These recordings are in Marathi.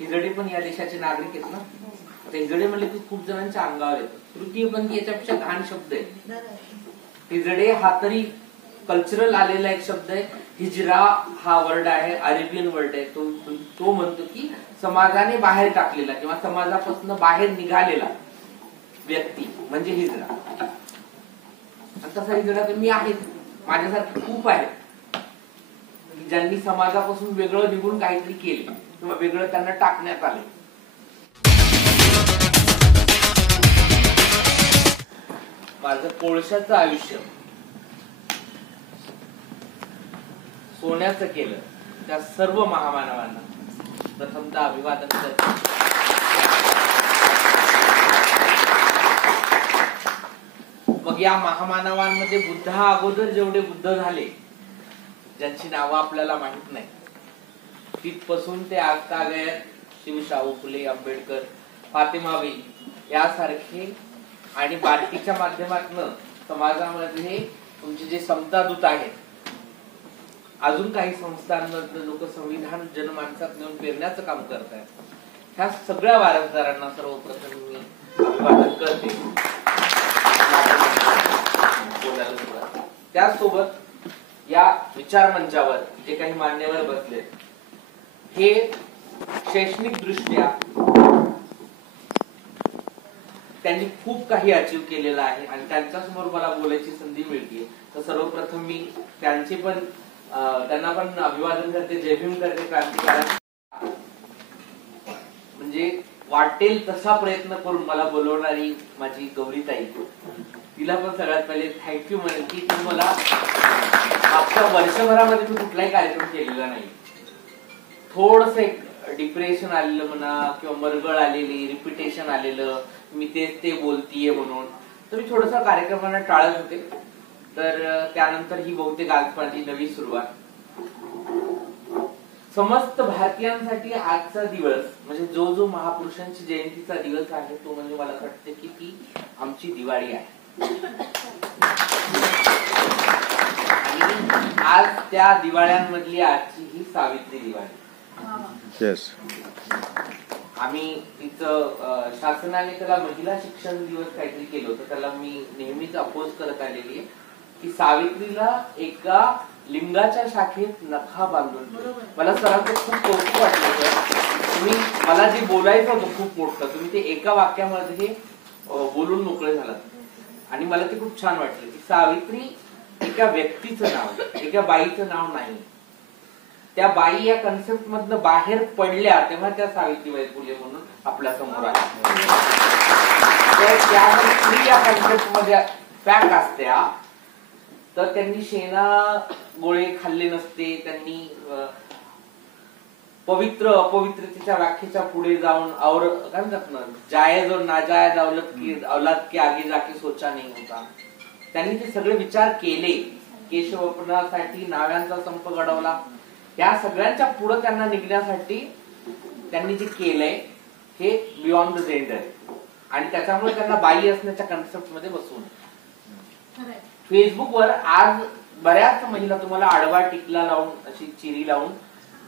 हिजडे पण या देशाचे नागरिक आहेत ना. आता हिजडे म्हणले की खूप जणांच्या अंगावर येतं. तृतीयपंथी याच्यापेक्षा घाण शब्द आहे. हिजडे हा तरी कल्चरल आलेला एक शब्द आहे. हिजरा हा वर्ड आहे, अरेबियन वर्ड आहे. तो म्हणतो की समाजाने बाहेर टाकलेला किंवा समाजापासून बाहेर निघालेला व्यक्ती म्हणजे हिजरा. आणि तसा हिजडा तर मी आहे, माझ्यासारखे खूप आहेत ज्यांनी समाजापासून वेगळं निघून काहीतरी केले किंवा वेगळं त्यांना टाकण्यात आले. माझं कोळशाचं आयुष्य सोन्याचं केलं त्या सर्व महामानवांना प्रथमतः अभिवादन करतो. मग या महामानवांमध्ये बुद्धा अगोदर जेवढे बुद्ध झाले ज्यांची नावं आपल्याला माहित नाही, तिथपासून ते आजतागायत शिवशाहू फुले, आंबेडकर, फातिमाबाई यासारखे आणि बार्टीच्या माध्यमातून समाजामध्ये तुमचे जे समता दूत आहेत, अजून काही संस्थांमधले लोक संविधान जनमानसात नेऊन पेरण्याचं काम करत आहेत. ह्या सगळ्या वारसदारांना सर्वप्रथम मी अभिवादन करते. त्याचसोबत या विचार मंचावर जे काही मान्यवर बसले हे शैक्षणिक दृष्ट्या त्यांनी खूप काही अचीव केलेलं आहे आणि त्यांच्यासमोर मला बोलायची संधी मिळते. तर सर्वप्रथम मी त्यांना पण अभिवादन करते, जय भीम करते. क्रांतिकारक म्हणजे वाटेल तसा प्रयत्न करून मला बोलवणारी माझी गौरीताई, तिला पण सगळ्यात पहिले थँक्यू म्हणेल की ती मला मागच्या वर्षभरामध्ये मी कुठलाही कार्यक्रम केलेला नाही. थोडस एक डिप्रेशन आलेलं म्हणा किंवा मरगळ आलेली, रिपिटेशन आलेलं, मी ते बोलतीये म्हणून, तर मी थोडसा कार्यक्रमांना टाळत होते. तर त्यानंतर ही बहुतेक आज माझी नवी सुरुवात. समस्त भारतीयांसाठी आजचा दिवस म्हणजे जो महापुरुषांची जयंतीचा दिवस आहे तो म्हणजे मला वाटते की ती आमची दिवाळी आहे. आणि आज त्या दिवाळ्यांमधली आजची ही सावित्री दिवाळी. आम्ही तिचं शासनाने त्याला महिला शिक्षण दिवस काहीतरी केलं होतं, त्याला मी नेहमीच अपोज करत आलेली आहे की सावित्रीला एका लिंगाच्या शाखेत नखा बांधून. मला सरांचं खूप कौतुक वाटलं. तुम्ही मला जे बोलायचं होतं खूप मोठं, तुम्ही ते एका वाक्यामध्ये बोलून मोकळे झालात आणि मला ते खूप छान वाटलं की सावित्री एका व्यक्तीचं नाव, एका बाईचं नाव नाही. त्या बाई या कन्सेप्ट मधनं बाहेर पडल्या तेव्हा त्या सावित्रीबाई फुले म्हणून आपल्या समोर आल्या. स्त्री या कन्सेप्ट मध्ये पॅक असत्या तर त्यांनी शेणा गोळे खाल्ले नसते, त्यांनी पवित्र अपवित्रतेच्या व्याख्येच्या पुढे जाऊन और काय म्हणतात ना, जायज और नाजायज औलाद के आगे जाके सोचा नहीं होता. त्यांनी ते सगळे विचार केले. केशवपणासाठी नाव्यांचा संप घडवला. या सगळ्यांच्या पुढे त्यांना निघण्यासाठी त्यांनी जे केलंय हे बियॉन्ड द जेंडर आणि त्याच्यामुळे त्यांना बाई असण्याच्या कन्सेप्ट मध्ये बसवून. फेसबुकवर आज बऱ्याच महिला तुम्हाला आडवा टिकला लावून अशी चिरी लावून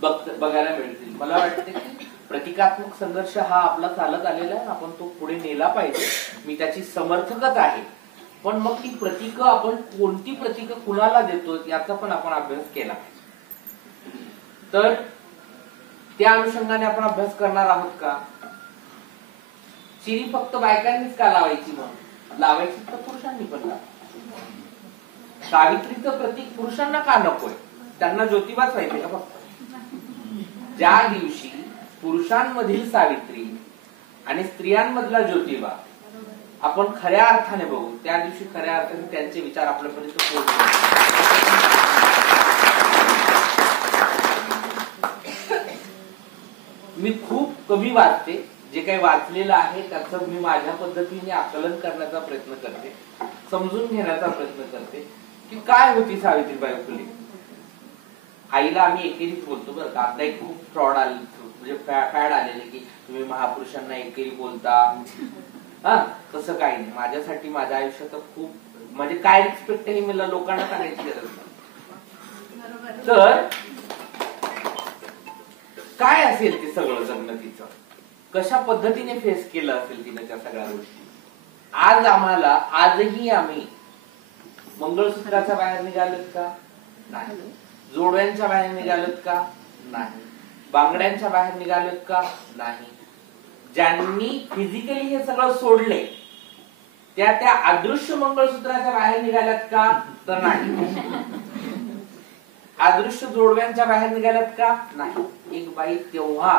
बघायला मिळतील. मला वाटते की प्रतिकात्मक संघर्ष हा आपला चालत आलेला आहे, आपण तो पुढे नेला पाहिजे. मी त्याची समर्थकच आहे. पण मग ती प्रतीकं आपण कोणती प्रतीकं कुणाला देतो याचा पण आपण अभ्यास केला. तर त्या अनुषंगाने आपण अभ्यास करणार आहोत का? चिरी फक्त बायकांनीच का लावायची? मग लावायची तर पुरुषांनी पण लावायची. सावित्रीचं प्रतीक पुरुषांना का नकोय? त्यांना ज्योतिबाच पाहिजे का फक्त? ज्या दिवशी पुरुषांमधील सावित्री आणि स्त्रियांमधला ज्योतिबा आपण खऱ्या अर्थाने बघू, त्या दिवशी खऱ्या अर्थाने त्यांचे विचार आपल्यापर्यंत पोहोचतील. मी खूप कमी वाचते. जे काही वाचलेलं आहे त्याचं मी माझ्या पद्धतीने आकलन करण्याचा प्रयत्न करते, समजून घेण्याचा प्रयत्न करते की काय होती सावित्रीबाई फुले. आईला आम्ही एकेरीच बोलतो बरं का. आता एक खूप फ्रॉड आले, म्हणजे फॅड आलेले की तुम्ही महापुरुषांना एकेरी बोलता. हा, तसं काही नाही. माझ्यासाठी माझ्या आयुष्यात खूप म्हणजे काय रिस्पेक्ट हे मला लोकांना सांगायची गरज नाही. तर काय असेल ते सगळं जगणं तिचं, कशा पद्धतीने फेस केलं असेल तिने त्या सगळ्या गोष्टी. आज आम्हाला, आजही आम्ही मंगळसूत्राच्या बाहेर निघालोत का? नाही. जोडव्यांच्या बाहेर निघालोत का? नाही. बांगड्यांच्या बाहेर निघालोत का? नाही. ज्यांनी फिजिकली हे सगळं सोडले त्या अदृश्य मंगळसूत्राच्या बाहेर निघाल्यात का? तर नाही. अदृश्य जोडव्यांच्या बाहेर निघाल्यात का? नाही. एक बाई तेव्हा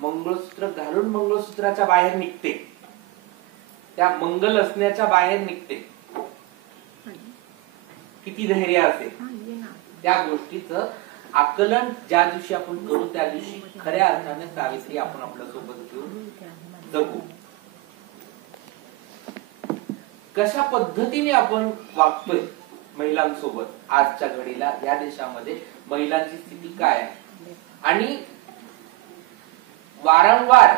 मंगळसूत्र घालून मंगळसूत्राच्या बाहेर निघते, त्या मंगल असण्याच्या बाहेर निघते. किती धैर्य असेल. त्या गोष्टीचं आकलन ज्या दिवशी आपण करू त्या दिवशी खऱ्या अर्थाने सावित्री आपण आपल्या सोबत घेऊन जगू. कशा पद्धतीने आपण वागतोय महिलांसोबत आजच्या घडीला या देशामध्ये, महिलांची स्थिती काय आहे. आणि वारंवार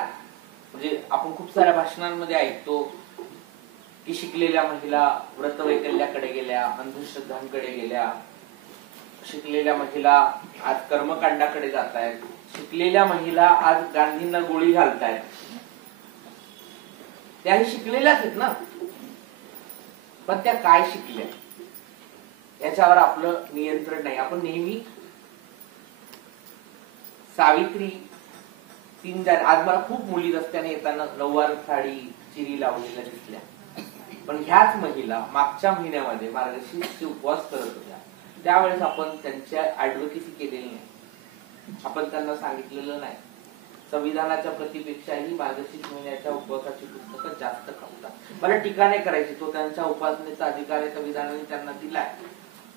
म्हणजे आपण खूप साऱ्या भाषणांमध्ये ऐकतो की शिकलेल्या महिला व्रतवैकल्याकडे गेल्या, अंधश्रद्धांकडे गेल्या, शिकलेल्या महिला आज कर्मकांडाकडे जात आहेत, शिकलेल्या महिला आज गांधींना गोळी घालतायत. त्याही शिकलेल्याच आहेत ना, पण त्या काय शिकल्या याच्यावर आपलं नियंत्रण नाही. आपण नेहमी सावित्री 3 आज मला खूप मुली रस्त्याने येताना नऊवार साडी चिरी लावलेल्या दिसल्या, पण ह्याच महिला मागच्या महिन्यामध्ये मार्गशीर्षचे उपवास करत होत्या. त्यावेळेस आपण त्यांच्या ऍडव्होकेसी केलेली नाही, आपण त्यांना सांगितलेलं नाही. संविधानाच्या प्रतिपेक्षाही मार्गशीर्ष महिन्याच्या उपवासाची पुस्तकं जास्त खपतात. मला टीका नाही करायची, तो त्यांच्या उपासनेचा अधिकार आहे, संविधानाने त्यांना दिलाय.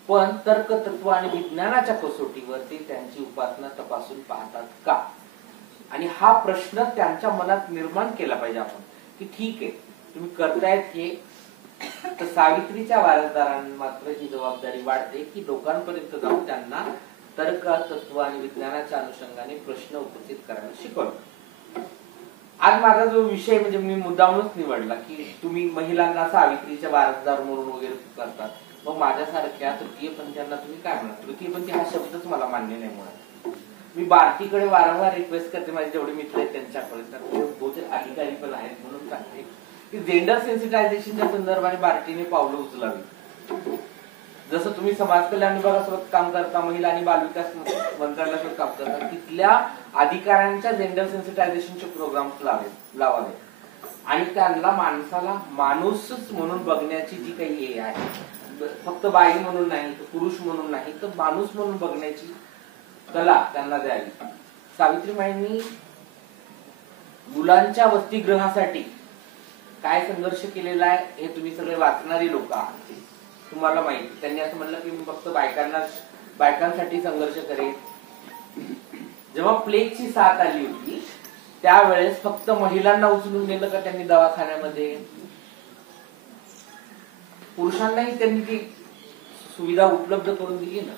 पण तर्क तत्व आणि विज्ञानाच्या कसोटीवर ते त्यांची उपासना तपासून पाहतात का? आणि हा प्रश्न त्यांच्या मनात निर्माण केला पाहिजे आपण, की ठीक आहे तुम्ही करतायत हे, तर सावित्रीच्या वारसदारांना मात्र ही जबाबदारी वाढते की लोकांपर्यंत जाऊन त्यांना तर्क तत्व आणि विज्ञानाच्या अनुषंगाने प्रश्न उपस्थित करायला शिकवलं. आज माझा जो विषय म्हणजे मी मुद्दामच निवडला की तुम्ही महिलांना सावित्रीच्या वारसदार म्हणून वगैरे करतात, मग माझ्यासारख्या तृतीय पंथीयांना तुम्ही काय म्हणा. तृतीयपंथी हा शब्दच मला मान्य नाही म्हणत. मी बार्टीकडे वारंवार रिक्वेस्ट करते, माझे जेवढे मित्र आहेत त्यांच्याकडे, बहुतेक अधिकारी पण आहेत म्हणून सांगते की जेंडर सेन्सिटायझेशनच्या संदर्भाने बार्टीने पावलं उचलावी. जसं तुम्ही समाज कल्याण विभागासोबत काम करता, महिला आणि बालविकास मंत्रालयासोबत काम करता, तिथल्या अधिकाऱ्यांच्या जेंडर सेन्सिटायझेशनचे प्रोग्राम्स लावावे आणि त्यांना माणसाला माणूसच म्हणून बघण्याची जी काही हे आहे, फक्त बाई म्हणून नाही, पुरुष म्हणून नाही, तर माणूस म्हणून बघण्याची कला त्यांना द्यावी. सावित्रीबाईंनी मुलांच्या वसतिगृहासाठी काय संघर्ष केलेला आहे हे तुम्ही सगळे वाचणारी लोक आहात, तुम्हाला माहिती. त्यांनी असं म्हणलं की मी फक्त बायकांसाठी संघर्ष करेन. जेव्हा प्लेगची साथ आली होती त्यावेळेस फक्त महिलांना उचलून नेलं का त्यांनी दवाखान्यामध्ये? पुरुषांनाही त्यांनी ती सुविधा उपलब्ध करून दिली ना.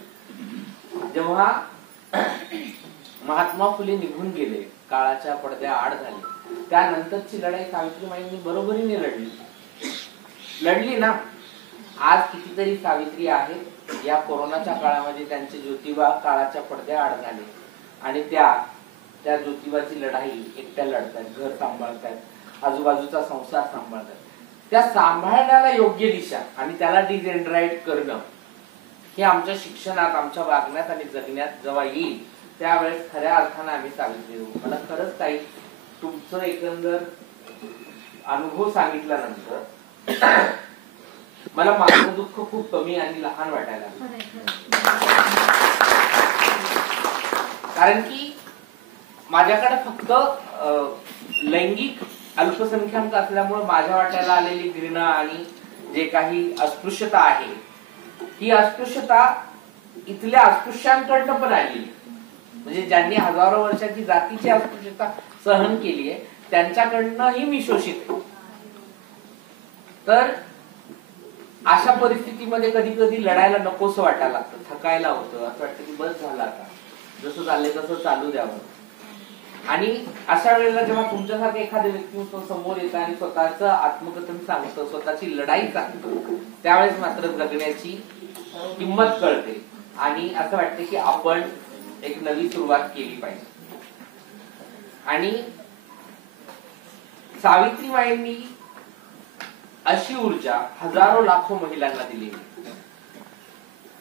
जेव्हा महात्मा फुले निघून गेले, काळाच्या पडद्या आड झाले, त्यानंतरची लढाई सावित्रीबाईंनी बरोबरीने लढली ना. आज कितीतरी सावित्री आहेत या कोरोनाच्या काळामध्ये त्यांचे ज्योतिबा काळाच्या पडद्या आड झाले आणि त्या ज्योतिबाची लढाई एकट्या लढतायत, घर सांभाळतायत, आजूबाजूचा संसार सांभाळतायत. त्या सांभाळण्याला योग्य दिशा आणि त्याला डिजेंडराईट करणं हे आमच्या शिक्षणात, आमच्या वागण्यात आणि जगण्यात जेव्हा येईल त्यावेळेस खऱ्या अर्थाने आम्ही सावित्री होऊ. मला खरंच काही तुमचं एकंदर अनुभव सांगितल्यानंतर मला माझं दुःख खूप कमी आणि लहान वाटायला लागलं. कारण की माझ्याकडे फक्त लैंगिक अल्पसंख्याक असल्यामुळे माझ्या वाट्याला आलेली घृणा आणि जे काही अस्पृश्यता आहे, ही अस्पृश्यता इथल्या अस्पृश्यांकडनं पण आलेली. म्हणजे ज्यांनी हजारो वर्षाची जातीची अस्पृश्यता सहन केली आहे त्यांच्याकडनंही मी शोषित आहे. तर अशा परिस्थितीमध्ये कधी कधी लढायला नकोसं वाटायला लागतं, थकायला होतं, असं वाटतं की बस झालं आता, जसं चाललंय तसं चालू द्यावं. आणि अशा वेळेला जेव्हा तुमच्यासारखं एखाद्या व्यक्ती समोर येतं आणि स्वतःचं आत्मकथन सांगतं, स्वतःची लढाई सांगतं, त्यावेळेस मात्र जगण्याची किंमत कळते आणि असं वाटतं की आपण एक नवी सुरुवात केली पाहिजे. आणि सावित्रीबाईंनी अशी ऊर्जा हजारो लाखो महिलांना दिलेली,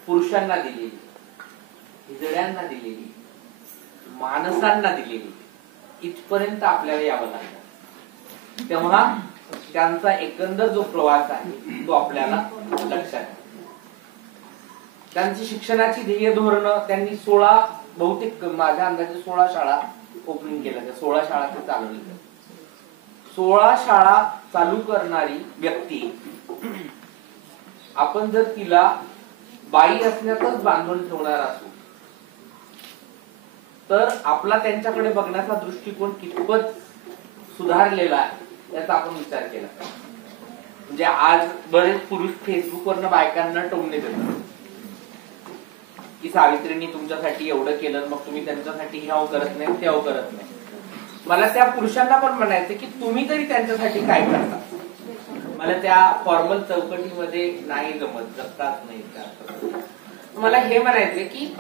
पुरुषांना दिलेली, हिजड्यांना दिलेली, माणसांना दिलेली, इथपर्यंत आपल्याला यावं लागतं. तेव्हा त्यांचा एकंदर जो प्रवास आहे तो आपल्याला लक्षात आहे. त्यांची शिक्षणाची ध्येय धोरण त्यांनी 16 बहुतेक माझ्या अंदाजे 16 शाळा ओपनिंग केल्या, 16 शाळा ते चालवल्या. 16 शाळा चालू करणारी व्यक्ती आपण जर तिला बाई असण्यातच बांधून ठेवणार असू तर आपला त्यांच्याकडे बघण्याचा दृष्टिकोन कितपत सुधारलेला आहे याचा आपण विचार केला. म्हणजे आज बरेच पुरुष फेसबुकवरनं बायकांना टोमणे देतात की सावित्रींनी तुमच्यासाठी एवढं केलं, मग तुम्ही त्यांच्यासाठी ह्याव करत नाही त्याव करत नाही. मला त्या पुरुषांना पण म्हणायचं की तुम्ही तरी त्यांच्यासाठी काय करता. मला त्या फॉर्मल चौकटीमध्ये नाही जमत, जगतात नाही. मला हे म्हणायचे की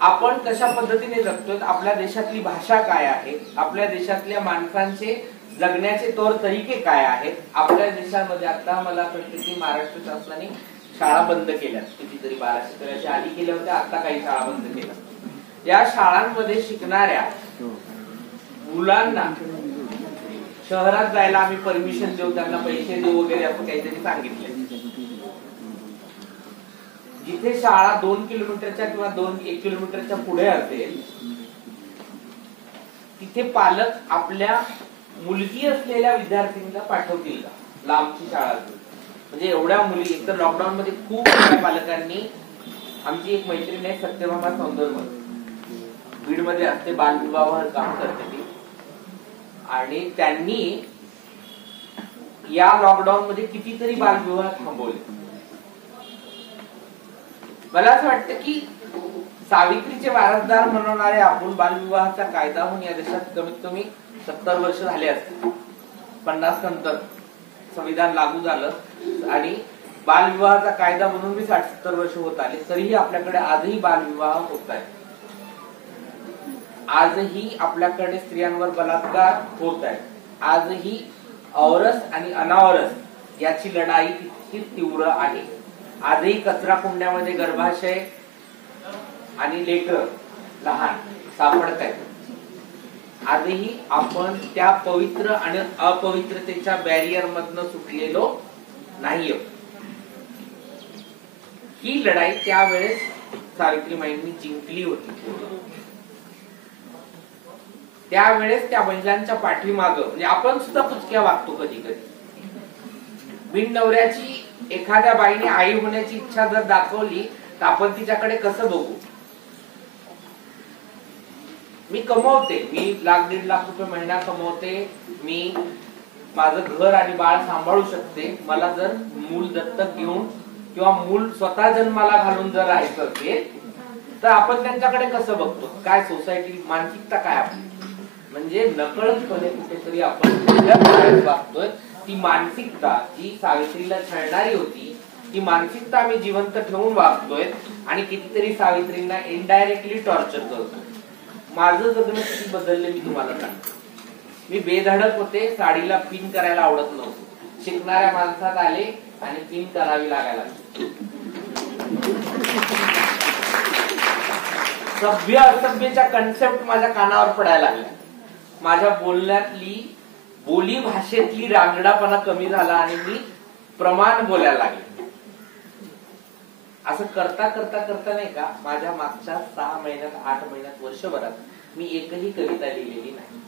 आपण कशा पद्धतीने जगतोय, आपल्या देशातली भाषा काय आहे, आपल्या देशातल्या माणसांचे जगण्याचे तौर तरीके काय आहेत. आपल्या देशामध्ये आता मला कळतं की महाराष्ट्र शासनाने शाळा बंद केल्या, कितीतरी 1283 आधी केल्या होत्या, आता काही शाळा बंद केल्या. या शाळांमध्ये शिकणाऱ्या मुलांना शहरात जायला आम्ही परमिशन देऊ, त्यांना पैसे देऊ वगैरे असं काहीतरी सांगितले. जिथे शाळा 2 किलोमीटरच्या किंवा 1 किलोमीटरच्या पुढे असेल तिथे पालक आपल्या मुलगी असलेल्या विद्यार्थ्यांना पाठवतील का लांबची शाळा असेल. म्हणजे एवढ्या मुली, एकतर लॉकडाऊन मध्ये खूप पालकांनी, आमची एक मैत्रीण आहे सत्यभामा सौंदर्य बीड मध्ये असते, बालविवाहावर काम करते ती, आणि त्यांनी या लॉकडाऊन मध्ये कितीतरी बालविवाह थांबवले. मला असं वाटतं की सावित्रीचे वारसदार म्हणणारे आपण बालविवाहाचा कायदा होऊन या देशात कमीत कमी 70 वर्ष झाले असतील. 50 नंतर संविधान लागू झालं आणि बालविवाहाचा कायदा म्हणून 60-70 वर्ष होत आले, तरीही आपल्याकडे आजही बालविवाह होत आहे. आजही आपल्याकडे स्त्रियांवर बलात्कार होत आहे. आजही औरस आणि अनावरस याची लढाई तितकीच तीव्र आहे. आजही कचरा कुंड्यामध्ये गर्भाशय आणि लेकरं लहान सापडत आहेत. आजही आपण त्या पवित्र आणि अपवित्रतेच्या बॅरियर मधनं सुटलेलो नाहीये. ही लढाई त्यावेळेस सावित्रीबाईंनी जिंकली होती. त्यावेळेस त्या महिलांच्या पाठीमाग, म्हणजे आपण सुद्धा कुचक्या वागतो कधी कधी. बिन नवऱ्याची एखाद्या बाईने आई होण्याची इच्छा जर दाखवली तर आपण तिच्याकडे कसं बघू. मी कमवते, मी 1-1.5 लाख रुपये महिना कमवते, मी माझं घर आणि बाळ सांभाळू शकते. मला जर मूल दत्तक घेऊन किंवा मूल स्वतः जन्माला घालून जर राहायचं असेल तर आपण त्यांच्याकडे कसं बघतो. काय सोसायटी मानसिकता काय आपली, म्हणजे नकळतपणे कुठेतरी आपण वागतोय. ती मानसिकता जी सावित्रीला छळणारी होती ती मानसिकता आम्ही जिवंत ठेवून वागतोय आणि कितीतरी सावित्रींना इनडायरेक्टली टॉर्चर करतो. माझं जगणं किती बदलले मी तुम्हाला सांगतो. मी बेधडक होते, साडीला पिन करायला आवडत नव्हतं. शिकणाऱ्या माणसात आले आणि पिन करावी लागायला. सभ्य असभ्यच्या कन्सेप्ट माझ्या कानावर पडायला लागल्या. माझ्या बोलण्यातली बोली भाषेतली रांगडापणा कमी झाला आणि मी प्रमाण बोलायला लागले. असं करता करता करता नाही का माझ्या मागच्या 6 महिन्यात 8 महिन्यात वर्षभरात मी एकही कविता लिहिलेली नाही.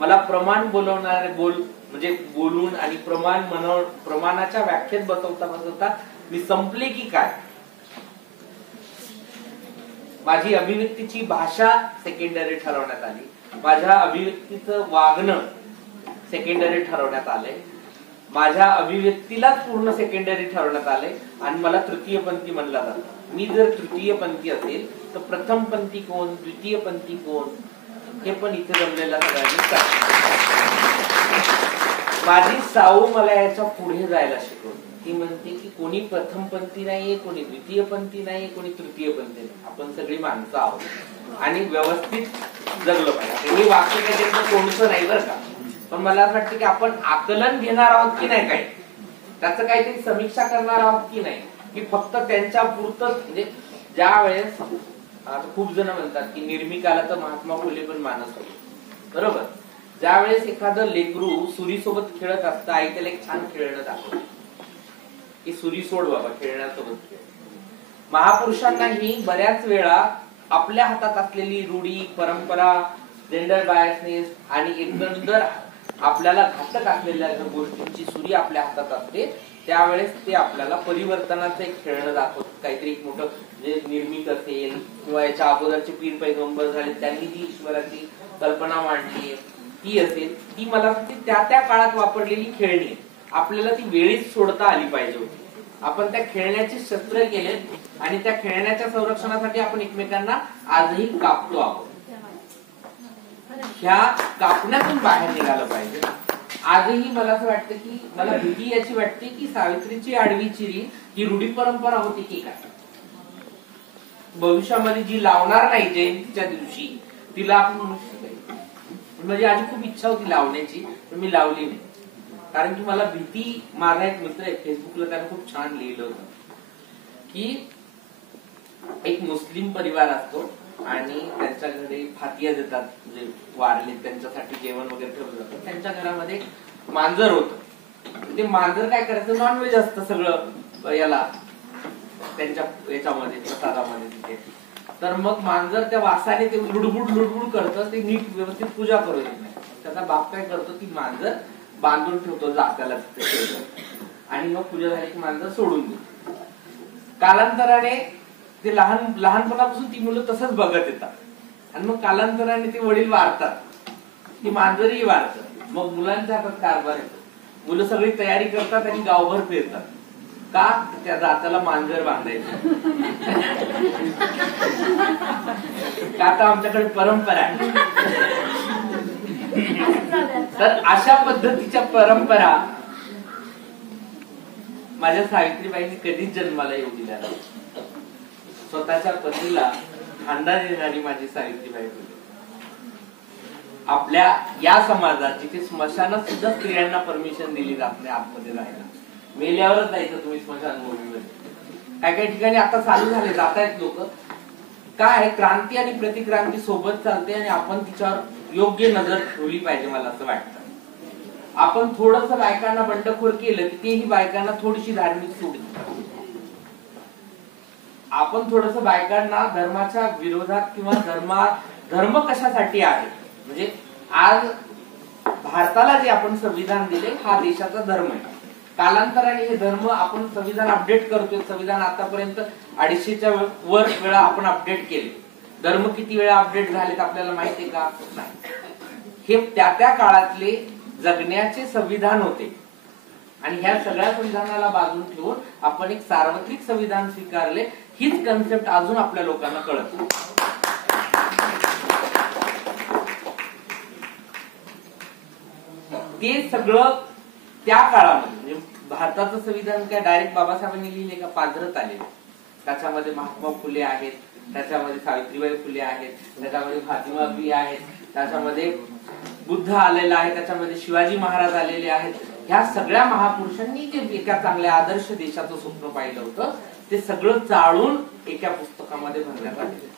मला प्रमाण बोलवणारे म्हणजे बोलून आणि प्रमाणाच्या व्याख्येत बसवता मी संपले की काय. माझी अभिव्यक्तीची भाषा सेकंडरी ठरवण्यात आली. माझ्या अभिव्यक्तीचं वागणं सेकंडरी ठरवण्यात आलंय. माझ्या अभिव्यक्तीलाच पूर्ण सेकंडरी ठरवण्यात आले आणि मला तृतीय पंथी म्हणला जातं. मी जर तृतीय पंथी असेल तर प्रथम पंथी कोण, द्वितीय पंथी कोण हे पण इथे जमलेला सगळ्यांनी. माझी साऊ मला याच्या पुढे जायला शिकवली. ती म्हणते की कोणी प्रथम पंथी नाहीये, कोणी द्वितीय पंथी नाहीये, कोणी तृतीय पंथी नाही, आपण सगळी माणसं आहोत. आणि व्यवस्थित जगलं पाहिजे. हे वाक्य काही त्यांचं कोणतं नाही बरं का, पण मला असं वाटतं की आपण आकलन घेणार आहोत की नाही, काय त्याचं काहीतरी समीक्षा करणार आहोत की नाही, की फक्त त्यांच्या पुरतं. म्हणजे ज्या वेळेस आता खूप जण म्हणतात की निर्मिकाला तर महात्मा फुले पण मानस होते, बरोबर. ज्या वेळेस एखादं लेकरू सुरीसोबत खेळत असतं, आई त्याला एक छान खेळणं दाखवतं की सुरी सोड बाबा, खेळण्यासोबत खेळ. महापुरुषांनाही बऱ्याच वेळा आपल्या हातात असलेली रूढी, परंपरा, जेंडर बायसनेस आणि एकंदर आपल्याला घातक असलेल्या गोष्टींची सुरी आपल्या हातात असते, त्यावेळेस ते आपल्याला परिवर्तनाचं एक खेळणं दाखवत. काहीतरी एक मोठं जे निर्मित असेल किंवा याच्या अगोदरचे पीर पैगंबर झाले, त्यांनी जी ईश्वराची कल्पना मांडली ती असेल, ती मला त्या त्या काळात वापरलेली खेळणी आहे. आपल्याला ती वेळीच सोडता आली पाहिजे होती. आपण त्या खेळण्याची शस्त्र केले आणि त्या खेळण्याच्या संरक्षणासाठी आपण एकमेकांना आजही कापतो आहोत. ह्या कापण्यातून बाहेर निघालं पाहिजे. आजही मला असं वाटतं की मला भीती याची वाटते की सावित्रीची आडवी चिरी ही रूढी परंपरा होती की काय, भविष्यामध्ये जी लावणार नाही जयंतीच्या दिवशी तिला आपण म्हणजे आधी खूप इच्छा होती लावण्याची, पण मी लावली नाही. कारण की मला भीती, माझा एक मित्र आहे फेसबुकला, त्याने खूप छान लिहिलं होतं की एक मुस्लिम परिवार असतो आणि त्यांच्या घरी फातिया देतात, म्हणजे वारले त्यांच्यासाठी जेवण वगैरे ठेवलं जातं. त्यांच्या घरामध्ये मांजर होतं. ते मांजर काय करायचं, नॉनव्हेज असतं सगळं याला त्यांच्या याच्यामध्ये प्रसादामध्ये तिथे. तर मग मांजर त्या वासाने ते लुडबुड करतं, ते नीट व्यवस्थित पूजा करू देत नाही. त्याचा बाप काय करतो, ती मांजर बांधून ठेवतो जात्याला आणि मग पूजा झाली की मांजर सोडून देतो. कालांतराने ते लहानपणापासून ती मुलं तसंच बघत येतात आणि मग कालांतराने ते वडील वारतात, ती मांजरही वारतात. मग मुलांच्या हातात कारभार येतो. मुलं सगळी तयारी करतात आणि गावभर फिरतात. का, त्या जात्याला मांजर बांधायचं. का, आता आमच्याकडे परंपरा आहे. तर अशा पद्धतीच्या परंपरा माझ्या सावित्रीबाईंनी कधीच जन्माला येऊ दिल्या नाही. स्वतःच्या पतीला खांदा देणारी माझी सावित्रीबाई होती. आपल्या या समाजात जिथे स्मशानात सुद्धा स्त्रियांना परमिशन दिली जात नाही आतमध्ये जायला, मेल्यावरच जायचं तुम्ही स्मशानभूमीमध्ये. काही काही ठिकाणी आता चालू झाले, जात आहेत लोक. काय, क्रांती आणि प्रतिक्रांती सोबत चालते आणि आपण तिच्यावर योग्य नजर ठेवली पाहिजे. मला असं वाटतं आपण थोडस बायकांना बंडखोर केलं की तेही बायकांना थोडीशी धार्मिक सूट देतात. आपण थोडस बायकांना धर्माच्या विरोधात किंवा धर्म कशासाठी आहे, म्हणजे आज भारताला जे आपण संविधान दिले हा देशाचा धर्म आहे. कालांतराने हे धर्म आपण संविधान अपडेट करतोय. संविधान आतापर्यंत 250च्या वर वेळा आपण अपडेट केले. धर्म किती वेळा अपडेट झालेत आपल्याला माहिती आहे का? नाही. हे त्या त्या काळातले जगण्याचे संविधान होते आणि ह्या सगळ्या संविधानाला बाजून ठेवून आपण एक सार्वत्रिक संविधान स्वीकारले. हीच कन्सेप्ट अजून आपल्या लोकांना कळत नाही. ते सगळं त्या काळामध्ये, म्हणजे भारताचं संविधान काय डायरेक्ट बाबासाहेबांनी लिहिले का? पाझरत आले. त्याच्यामध्ये महात्मा फुले आहेत, त्याच्यामध्ये सावित्रीबाई फुले आहेत, त्याच्यामध्ये फातिमा बी आहेत, त्याच्यामध्ये बुद्ध आलेला आहे, त्याच्यामध्ये शिवाजी महाराज आलेले आहेत. ह्या सगळ्या महापुरुषांनी जे एका चांगल्या आदर्श देशाचं स्वप्न पाहिलं होतं ते सगळं चाळून एका पुस्तकामध्ये भरण्यात आले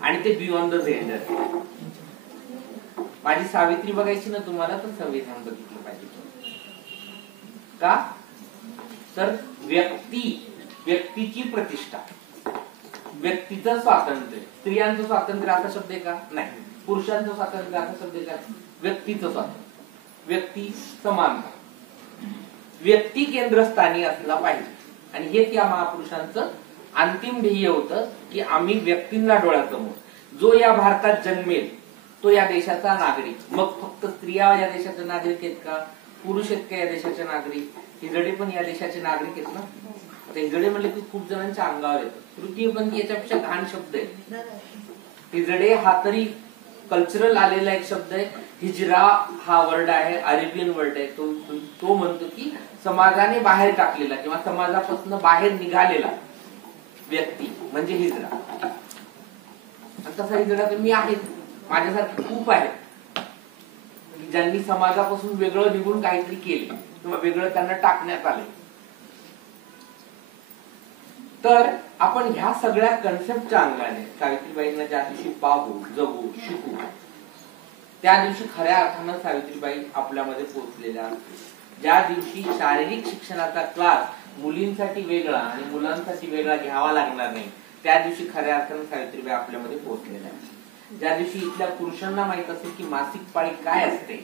आणि ते बियॉन्ड द जेंडर. माझी सावित्री बघायची ना तुम्हाला, तर संविधान बघितलं पाहिजे. का? तर व्यक्तीची प्रतिष्ठा, व्यक्तीचं स्वातंत्र्य. स्त्रियांचं स्वातंत्र्य असा शब्द आहे का? नाही. पुरुषांचं स्वातंत्र्य असा शब्द आहे का? व्यक्तीचं स्वातंत्र्य, व्यक्ती समानता, व्यक्ती केंद्रस्थानी असला पाहिजे. आणि हेच या महापुरुषांचं अंतिम ध्येय होतं की आम्ही व्यक्तींना डोळ्यात समोर, जो या भारतात जन्मेल तो या देशाचा नागरिक. मग फक्त स्त्रिया या देशाचे नागरिक आहेत का? पुरुष आहेत का या देशाचे नागरिक? हिजडे पण या देशाचे नागरिक आहेत ना. आता हिजडे म्हणले की खूप जणांच्या अंगावर येतं. तृतीयपंथी याच्यापेक्षा घाण शब्द आहे. हिजडे हा तरी कल्चरल आलेला एक शब्द आहे. हिजरा हा वर्ड आहे, अरेबियन वर्ड आहे. तो म्हणतो की समाजाने बाहेर टाकलेला किंवा समाजापासून बाहेर निघालेला व्यक्ती म्हणजे हिजरा. आणि तसा जगात मी आहेत, माझ्यासारखे खूप आहेत ज्यांनी समाजापासून वेगळं निघून काहीतरी केले किंवा वेगळं त्यांना टाकण्यात आले. तर आपण ह्या सगळ्या कन्सेप्टच्या अंगाने सावित्रीबाईंना ज्या दिवशी पाहू, जगू, शिकू, त्या दिवशी खऱ्या अर्थानं सावित्रीबाई आपल्यामध्ये पोहोचलेल्या असतील. ज्या दिवशी शारीरिक शिक्षणाचा क्लास मुलींसाठी वेगळा आणि मुलांसाठी वेगळा घ्यावा लागणार नाही, त्या दिवशी खऱ्या अर्थानं सावित्रीबाई आपल्यामध्ये पोहोचलेल्या आहेत. ज्या दिवशी इथल्या पुरुषांना माहित असेल की मासिक पाळी काय असते,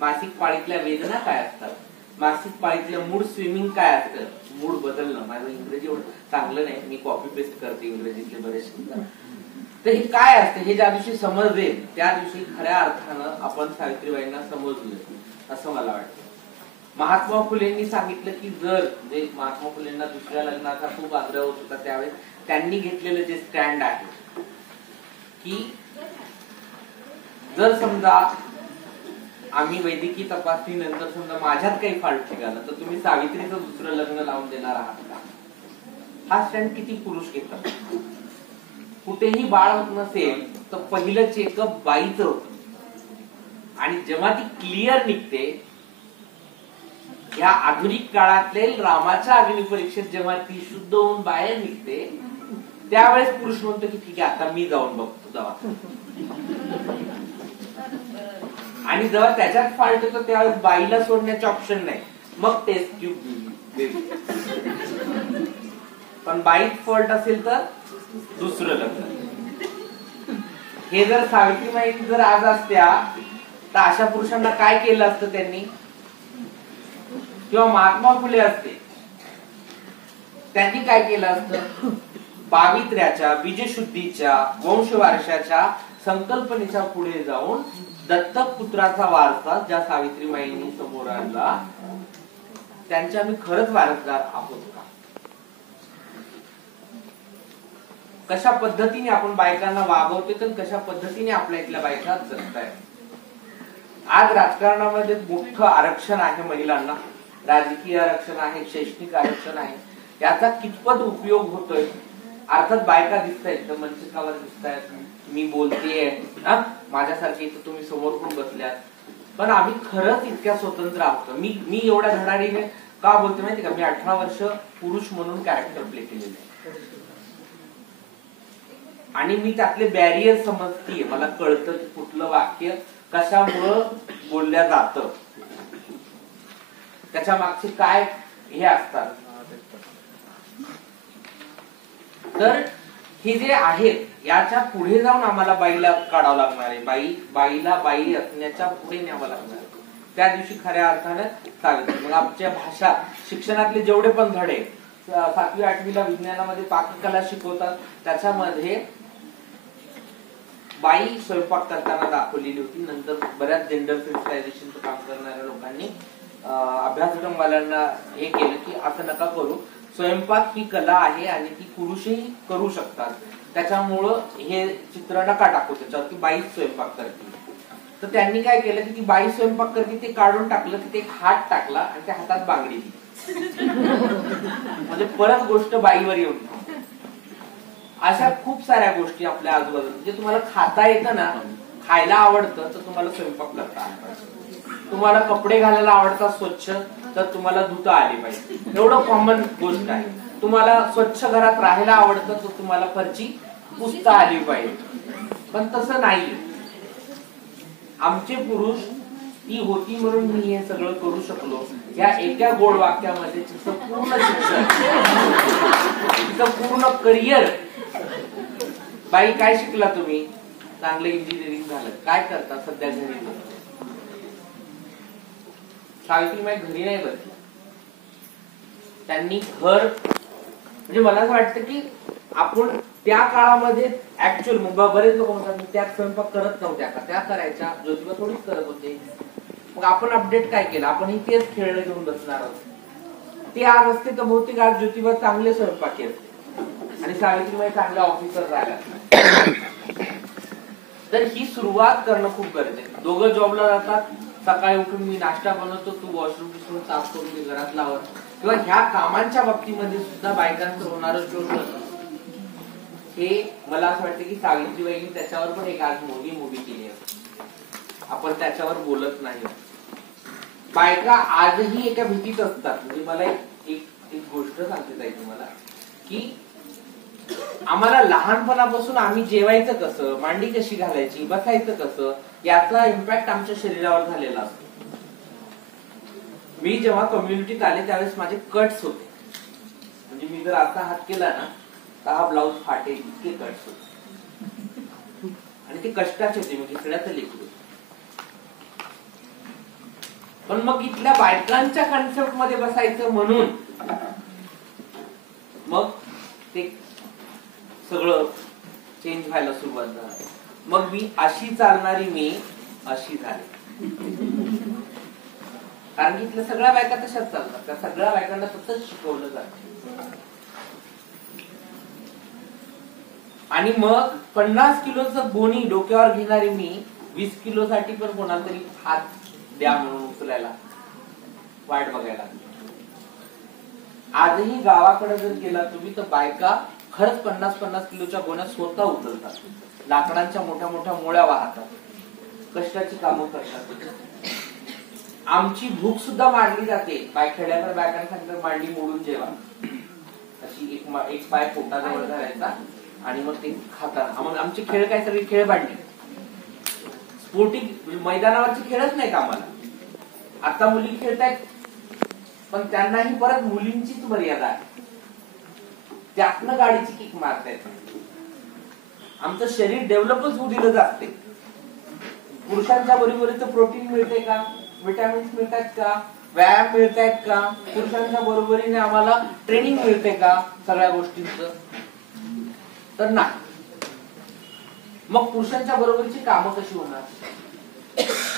मासिक पाळीतल्या वेदना काय असतात, मासिक पाळीतलं मूड स्विमिंग काय असतं, मूड बदलणं. माझं इंग्रजी एवढं चांगलं नाही, मी कॉपी पेस्ट करते इंग्रजीतले बरेचसे. तर हे काय असते हे ज्या दिवशी समजेल त्या दिवशी खऱ्या अर्थानं आपण सावित्रीबाईंना समजलो असं मला वाटतं. महात्मा फुलेंनी सांगितलं की जर महात्मा फुलेंना दुसऱ्या लग्नाचा खूप आग्रह होत होता, त्यावेळेस त्यांनी घेतलेलं जे स्टँड आहे की जर समजा आम्ही वैद्यकीय तपासणी नंतर समजा माझ्यात काही फॉल्ट निघाला तर तुम्ही सावित्रीचं दुसरं लग्न लावून देणार आहात का? हा स्टँड किती पुरुष घेतात. कुठेही बाळ होत नसेल तर पहिलं चेकअप बाईचं होत आणि जेव्हा ती क्लिअर निघते, या आधुनिक काळातले रामाच्या अग्निपरीक्षेत जेव्हा ती शुद्ध होऊन बाहेर निघते त्यावेळेस पुरुष म्हणतो की ठीक आहे आता मी जाऊन बघतो दवा. आणि जेव्हा त्याच्यात फॉल्ट येतो त्यावेळेस बाईला सोडण्याचे ऑप्शन नाही, मग टेस्ट ट्यूब. पण बाईत फॉल्ट असेल तर दुसरं लग्न. हे जर सावित्रीबाई जर आज असत्या तर अशा पुरुषांना काय केलं असतं त्यांनी, किंवा महात्मा फुले असते त्यांनी काय केलं असतं, पावित्र्याच्या, बीजशुद्धीच्या, वंशवारशाच्या संकल्पनेच्या पुढे जाऊन दत्तक पुत्राचा वारसा ज्या सावित्रीबाईंनी समोर आणला त्यांच्या आम्ही खरंच वारसदार आहोत का? कशा पद्धतीने आपण बायकांना वागवतो तर कशा पद्धतीने आपल्या इथल्या बायका जगतायत. आज राजकारणामध्ये मोठं आरक्षण आहे महिलांना, राजकीय आरक्षण आहे, शैक्षणिक आरक्षण आहे. याचा कितपत उपयोग होतोय? अर्थात बायका दिसतायत, मंचकावर दिसतायत, मी बोलतेय, माझ्यासारखे इथं तुम्ही समोर पण बसल्यात, पण आम्ही खरंच इतक्या स्वतंत्र आहोत. मी एवढ्या धडाडीने का बोलते माहिती का? मी 18 वर्ष पुरुष म्हणून कॅरेक्टर प्ले केलेले आहे आणि मी त्यातले बॅरियर समजतीये. मला कळतं की कुठलं वाक्य कशामुळं बोलल्या जातं, त्याच्या मागचे काय हे असतात. तर हे जे आहेत याच्या पुढे जाऊन आम्हाला बाईला काढावं लागणार आहे, बाईला बाई असण्याच्या पुढे न्यावं लागणार आहे. त्या दिवशी खऱ्या अर्थानं सावित्री. मग आमच्या भाषा शिक्षणातले जेवढे पण धडे 7वी 8वीला विज्ञानामध्ये पाककला शिकवतात त्याच्यामध्ये बाई स्वयंपाक करताना दाखवलेली होती. नंतर बऱ्याच जेंडर सेन्सिटायझेशनचं काम करणाऱ्या लोकांनी अभ्यासक्रमवाल्यांना हे केलं की असं नका करू, स्वयंपाक ही कला आहे आणि ती पुरुषही करू शकतात, त्याच्यामुळं हे चित्र नका टाकू त्याच्यावर की बाई स्वयंपाक करते. तर त्यांनी काय केलं की ती बाई स्वयंपाक करते ते काढून टाकलं, तिथे एक हात टाकला आणि त्या हातात बांगडी दिली. म्हणजे परत गोष्ट बाईवर येऊन. अशा खूप साऱ्या गोष्टी आपल्या आजूबाजूला जे तुम्हाला खाता येतं ना, खायला आवडतं तर तुम्हाला स्वयंपाक करता आला पाहिजे. तुम्हाला कपडे घालायला आवडतात स्वच्छ तर तुम्हाला धुता आली पाहिजे, एवढं कॉमन गोष्ट आहे. तुम्हाला स्वच्छ घरात राहायला आवडतं तर तुम्हाला फरची पुसता आली पाहिजे. पण तसं नाही. आमचे पुरुष ती होती म्हणून मी हे सगळं करू शकलो. या एका गोड वाक्यामध्ये तिचं पूर्ण शिक्षण, तिचं पूर्ण करिअर. बाई काय शिकला तुम्ही? चांगलं इंजिनिअरिंग झालं, काय करता सध्या? घरी. सावित्रीबाई घरी नाही बसल्या, त्यांनी घर म्हणजे मला असं वाटतं की आपण त्या काळामध्ये ऍक्च्युअल बरेच लोक म्हणतात त्या स्वयंपाक करत नव्हत्या का? त्या करायच्या, ज्योतिबा थोडीच करत होते. मग आपण अपडेट काय केलं? आपण तेच खेळणं घेऊन बसणार आहोत. ते आज असते तर बहुतेक आज ज्योतिबा चांगले स्वयंपाकी असते आणि सावित्रीबाई चांगल्या ऑफिसर राहिल्या. तर ही सुरुवात करणं खूप गरजेचं. दोघं जॉबला जातात, सकाळी उठून मी नाश्ता बनवतो, तू वॉशरूम पुसून साफ करून मी घरात लावत, किंवा ह्या कामांच्या बाबतीमध्ये सुद्धा बायकांचं होणारं शोषण हे मला असं वाटतं की सावित्रीबाईंनी त्याच्यावर पण एक आज मोठी मूवी केली आहे. आपण त्याच्यावर बोलत नाही. बायका आजही एका भीतीत असतात. म्हणजे मला एक गोष्ट सांगते ताई तुम्हाला की आम्हाला लहानपणापासून आम्ही जेवायचं कसं, मांडी कशी घालायची, बसायचं कसं, याचा इम्पॅक्ट आमच्या शरीरावर झालेला असतो. मी जेव्हा कम्युनिटीत आले त्यावेळेस माझे कट्स होते. म्हणजे मी जर असा हात केला ना तर हा ब्लाऊज फाटेल इतके कट्स होते. आणि ते कष्टाचे होते. मी घिसड्याचं लेकरू. पण मग इथल्या बायकांच्या कन्सेप्ट मध्ये बसायचं म्हणून मग ते सगळं चेंज व्हायला सुरुवात झाली. मग मी अशी चालणारी मी अशी झाली. कारण की इथल्या सगळ्या बायका तशाच चालतात. त्या सगळ्या बायकांना तसंच शिकवलं जातं. आणि मग 50 किलोचं गोणी डोक्यावर घेणारी मी 20 किलो साठी पण कोणाला तरी हात द्या म्हणून उचलायला वाट बघायला. आजही गावाकडे जर गेला तुम्ही तर बायका खरंच 50-50 किलोच्या गोण्या स्वतः उचलतात. लाकडांच्या मोठ्या मोठ्या मोळ्या वाहतात. कष्टाची कामं करतात. आमची भूक सुद्धा मांडली जाते. खेड्यावर बायकांना सांगितलं मांडी मोडून जेवा. अशी एक पाय पोटाजवळ धरायचा आणि मग ते खातात. आमचे खेळ काय सगळे खेळ बांधले. स्पोर्टिंग मैदानावरचे खेळच नाहीत आम्हाला. आता मुली खेळतायत पण त्यांनाही परत मुलींचीच मर्यादा आहे. त्यातनं गाडीची किक मारतायत. आमचं शरीर डेव्हलपच होऊ दिलं जाते. पुरुषांच्या बरोबरीचं प्रोटीन मिळते का, विटॅमिन्स मिळतात का, व्यायाम मिळतायत का, पुरुषांच्या बरोबरीने आम्हाला ट्रेनिंग मिळते का सगळ्या गोष्टींचं, तर नाही. मग पुरुषांच्या बरोबरीची कामं कशी होणार.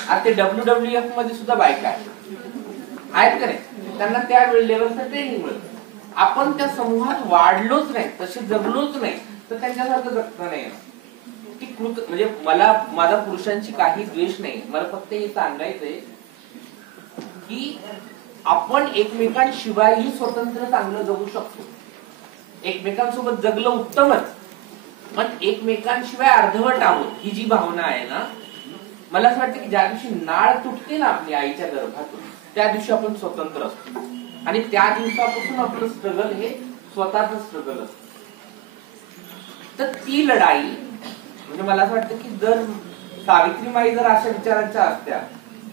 आता ते WWF मध्ये सुद्धा बायका आहेत का नाही. त्यांना त्या लेवलचं ट्रेनिंग मिळतं. आपण त्या समूहात वाढलोच नाही, तसे जगलोच नाही तर त्यांच्यासारखं जगता नाही. ती कृत म्हणजे मला माझा पुरुषांची काही द्वेष नाही. मला फक्त हे सांगायचंय की आपण एकमेकांशिवायही स्वतंत्र चांगलं जगू शकतो. एकमेकांसोबत जगलं उत्तमच, पण एकमेकांशिवाय अर्धवट आहोत ही जी भावना आहे ना, मला असं वाटतं की ज्या दिवशी नाळ तुटते ना आपली आईच्या गर्भातून त्या दिवशी आपण स्वतंत्र असतो. आणि त्या दिवसापासून आपलं स्ट्रगल हे स्वतःच स्ट्रगल असतं. तर ती लढाई म्हणजे मला असं वाटतं की जर सावित्रीबाई जर अशा विचारांच्या असत्या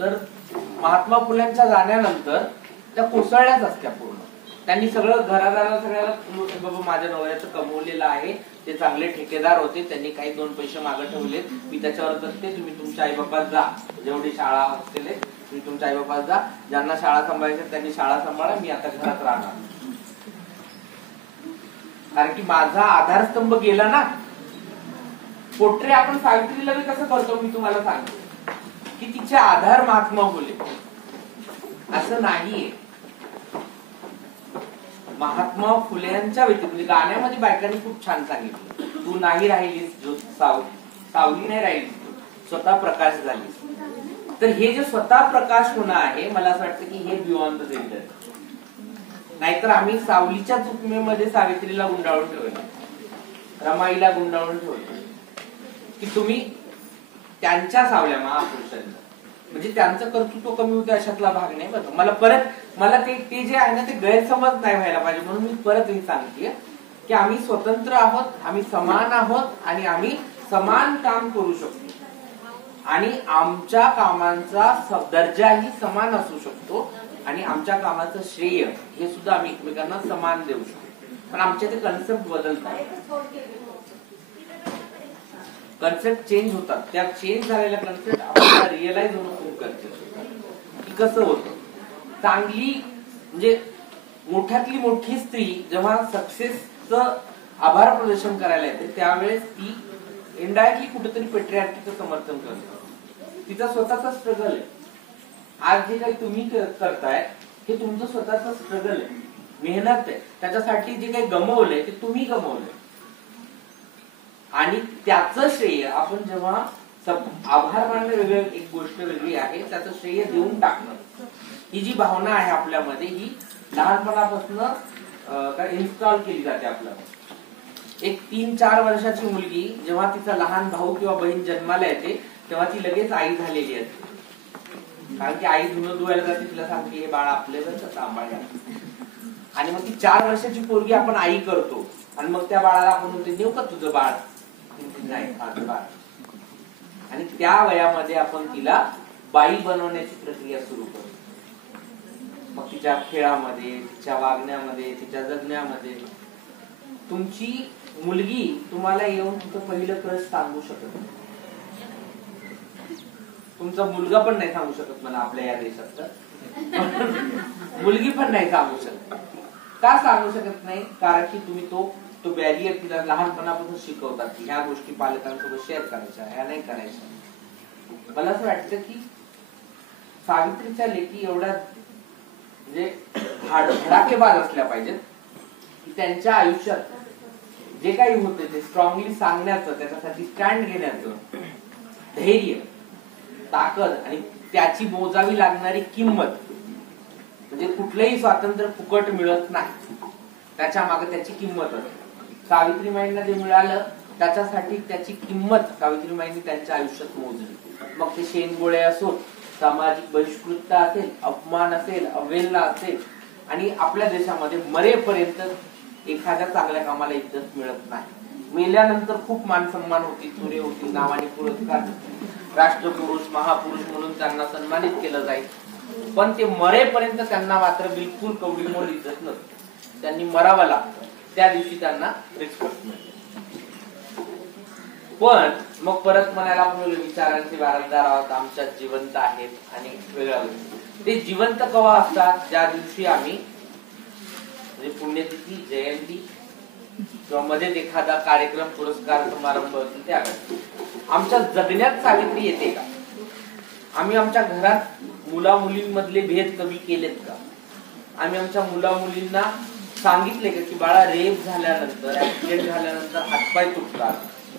तर महात्मा फुल्यांच्या जाण्यानंतर त्या कोसळल्याच असत्या पूर्ण. त्यांनी सगळं घरादाराला सगळ्याला बाबा माझ्या नवऱ्याचं कमवलेलं आहे, ते चांगले ठेकेदार होते, त्यांनी काही 2 पैसे मागे ठेवले, मी त्याच्यावर जगते, तुम्ही तुमच्या आईबापात जा, जेवढी शाळा हॉस्टेल आहे तुम्ही तुमच्या आईबापात जा, ज्यांना शाळा सांभाळायच्या त्यांनी शाळा सांभाळा, मी आता घरात राहणार. कारण की माझा आधारस्तंभ गेला ना. पोट्रे आपण सावित्रीला बी कसं करतो मी तुम्हाला सांगतो की तिचे आधार महात्मा फुले. असं नाहीये. महात्मा फुलेंच्या व्यतिरिक्त म्हणजे गाण्यामध्ये बायकांनी खूप छान सांगितलं, तू नाही राहिलीस जो सावली नाही राहिलीस, स्वतः प्रकाश झालीस. तर हे जे स्वतः प्रकाश होणं आहे मला असं वाटतं की हे बियॉन्ड द जेंडर. नाहीतर आम्ही सावलीच्या चुकमेमध्ये सावित्रीला गुंडाळून ठेवलं, रमाईला गुंडाळून ठेवलं की तुम्ही त्यांच्या सावल्या महापुरुषांच्या, म्हणजे त्यांचं कर्तृत्व कमी होतं अशातला भाग नाही. बरं मला ते जे आहे ना ते गैरसमज नाही व्हायला पाहिजे म्हणून मी परत हे सांगते की आम्ही स्वतंत्र आहोत, आम्ही समान आहोत आणि आम्ही समान काम करू शकतो आणि आमच्या कामांचा दर्जाही समान असू शकतो आणि आमच्या कामाचं श्रेय हे सुद्धा आम्ही एकमेकांना समान देऊ शकतो. पण आमचे ते कन्सेप्ट बदलतात, कन्सेप्ट चेंज होतात. त्या चेंज झालेल्या कन्सेप्ट आपल्याला रिअलाइज होणं खूप गरजेचं की कसं होतं. चांगली म्हणजे मोठ्यातली मोठी स्त्री जेव्हा सक्सेसचं आभार प्रदर्शन करायला येते त्यावेळेस ती इनडायरेक्टली कुठेतरी पेट्रियार्कीचं समर्थन करते. तिचा स्वतःचा स्ट्रगल आहे. आज जे काही तुम्ही करताय हे तुमचं स्वतःचं स्ट्रगल आहे, मेहनत आहे. त्याच्यासाठी जे काही गमवलंय ते तुम्ही गमवलंय आणि त्याचं श्रेय आपण जेव्हा आभार मानणं वेगळं एक गोष्ट वेगळी आहे, त्याचं श्रेय देऊन टाकणं ही जी भावना आहे आपल्यामध्ये ही लहानपणापासून इन्स्टॉल केली जाते आपल्याला. एक 3-4 वर्षाची मुलगी जेव्हा तिचा लहान भाऊ किंवा बहीण जन्माला येते तेव्हा ती लगेच आई झालेली असते. कारण की आई धुणं धुवायला जाते, तिला सांगते हे बाळ आपले जर सांभाळ्या. आणि मग ती 4 वर्षाची पोरगी आपण आई करतो आणि मग त्या बाळाला आपण म्हणतो देऊ का तुझं बाळ, नाही माझं बाळ. आणि त्या वयामध्ये आपण तिला बाई बनवण्याची प्रक्रिया सुरू करतो. मग तिच्या खेळामध्ये, तिच्या वागण्यामध्ये, तिच्या जगण्यामध्ये. तुमची मुलगी तुम्हाला येऊन तुमचं पहिलं क्रश सांगू शकत नाही, तुमचा मुलगा पण नाही सांगू शकत मला आपल्या या देशात. मुलगी पण नाही सांगू शकत. का सांगू शकत नाही? कारण की तुम्ही तो बॅरियर तिला लहानपणापासून शिकवतात की ह्या गोष्टी पालकांसोबत शेअर करायच्या, ह्या नाही करायच्या. मला असं वाटतं की सावित्रीच्या लेखी एवढ्या म्हणजे धडाकेबाज असल्या पाहिजेत की त्यांच्या आयुष्यात जे काही होते ते स्ट्रॉंगली सांगण्याचं, त्याच्यासाठी स्टँड घेण्याचं धैर्य, ताकद आणि त्याची मोजावी लागणारी किंमत. म्हणजे कुठलंही स्वातंत्र्य फुकट मिळत नाही, त्याच्या मागे त्याची किंमत असते. सावित्रीबाईंना जे मिळालं त्याच्यासाठी त्याची किंमत सावित्रीबाईंनी त्यांच्या आयुष्यात मोजली. मग ते शेणगोळे असो, सामाजिक बहिष्कृतता असेल, अपमान असेल, अवहेलना असेल. आणि आपल्या देशामध्ये मरेपर्यंत एखाद्या चांगल्या कामाला इज्जत मिळत नाही. मेल्यानंतर खूप मान सन्मान होती, चुरे होती, नावाने पुरस्कार, राष्ट्रपुरुष, महापुरुष म्हणून त्यांना सन्मानित केलं जाईल. पण ते मरेपर्यंत त्यांना मात्र बिलकुल कवडीमोल इज्जत नसते. त्यांनी मरावं लागतं, त्या दिवशी त्यांना रिस्पेक्ट मिळते. पण मग परत म्हणायला आपण विचारांचे वारंदार आहोत, आमच्यात जिवंत आहेत आणि वेगळ्या गोष्टी. ते जिवंत केव्हा असतात? ज्या दिवशी आम्ही म्हणजे पुण्यतिथी, जयंती किंवा मध्ये एखादा कार्यक्रम, पुरस्कार समारंभ असेल त्यावेळेस. आमच्या जगण्यात सावित्री येते का? आम्ही आमच्या घरात मुला मुलींमधले भेद कमी केलेत का? आम्ही आमच्या मुला मुलींना सांगितले का की बाळा रेप झाल्यानंतर, ऍक्सिडेंट झाल्यानंतर हातपाय तुटतात,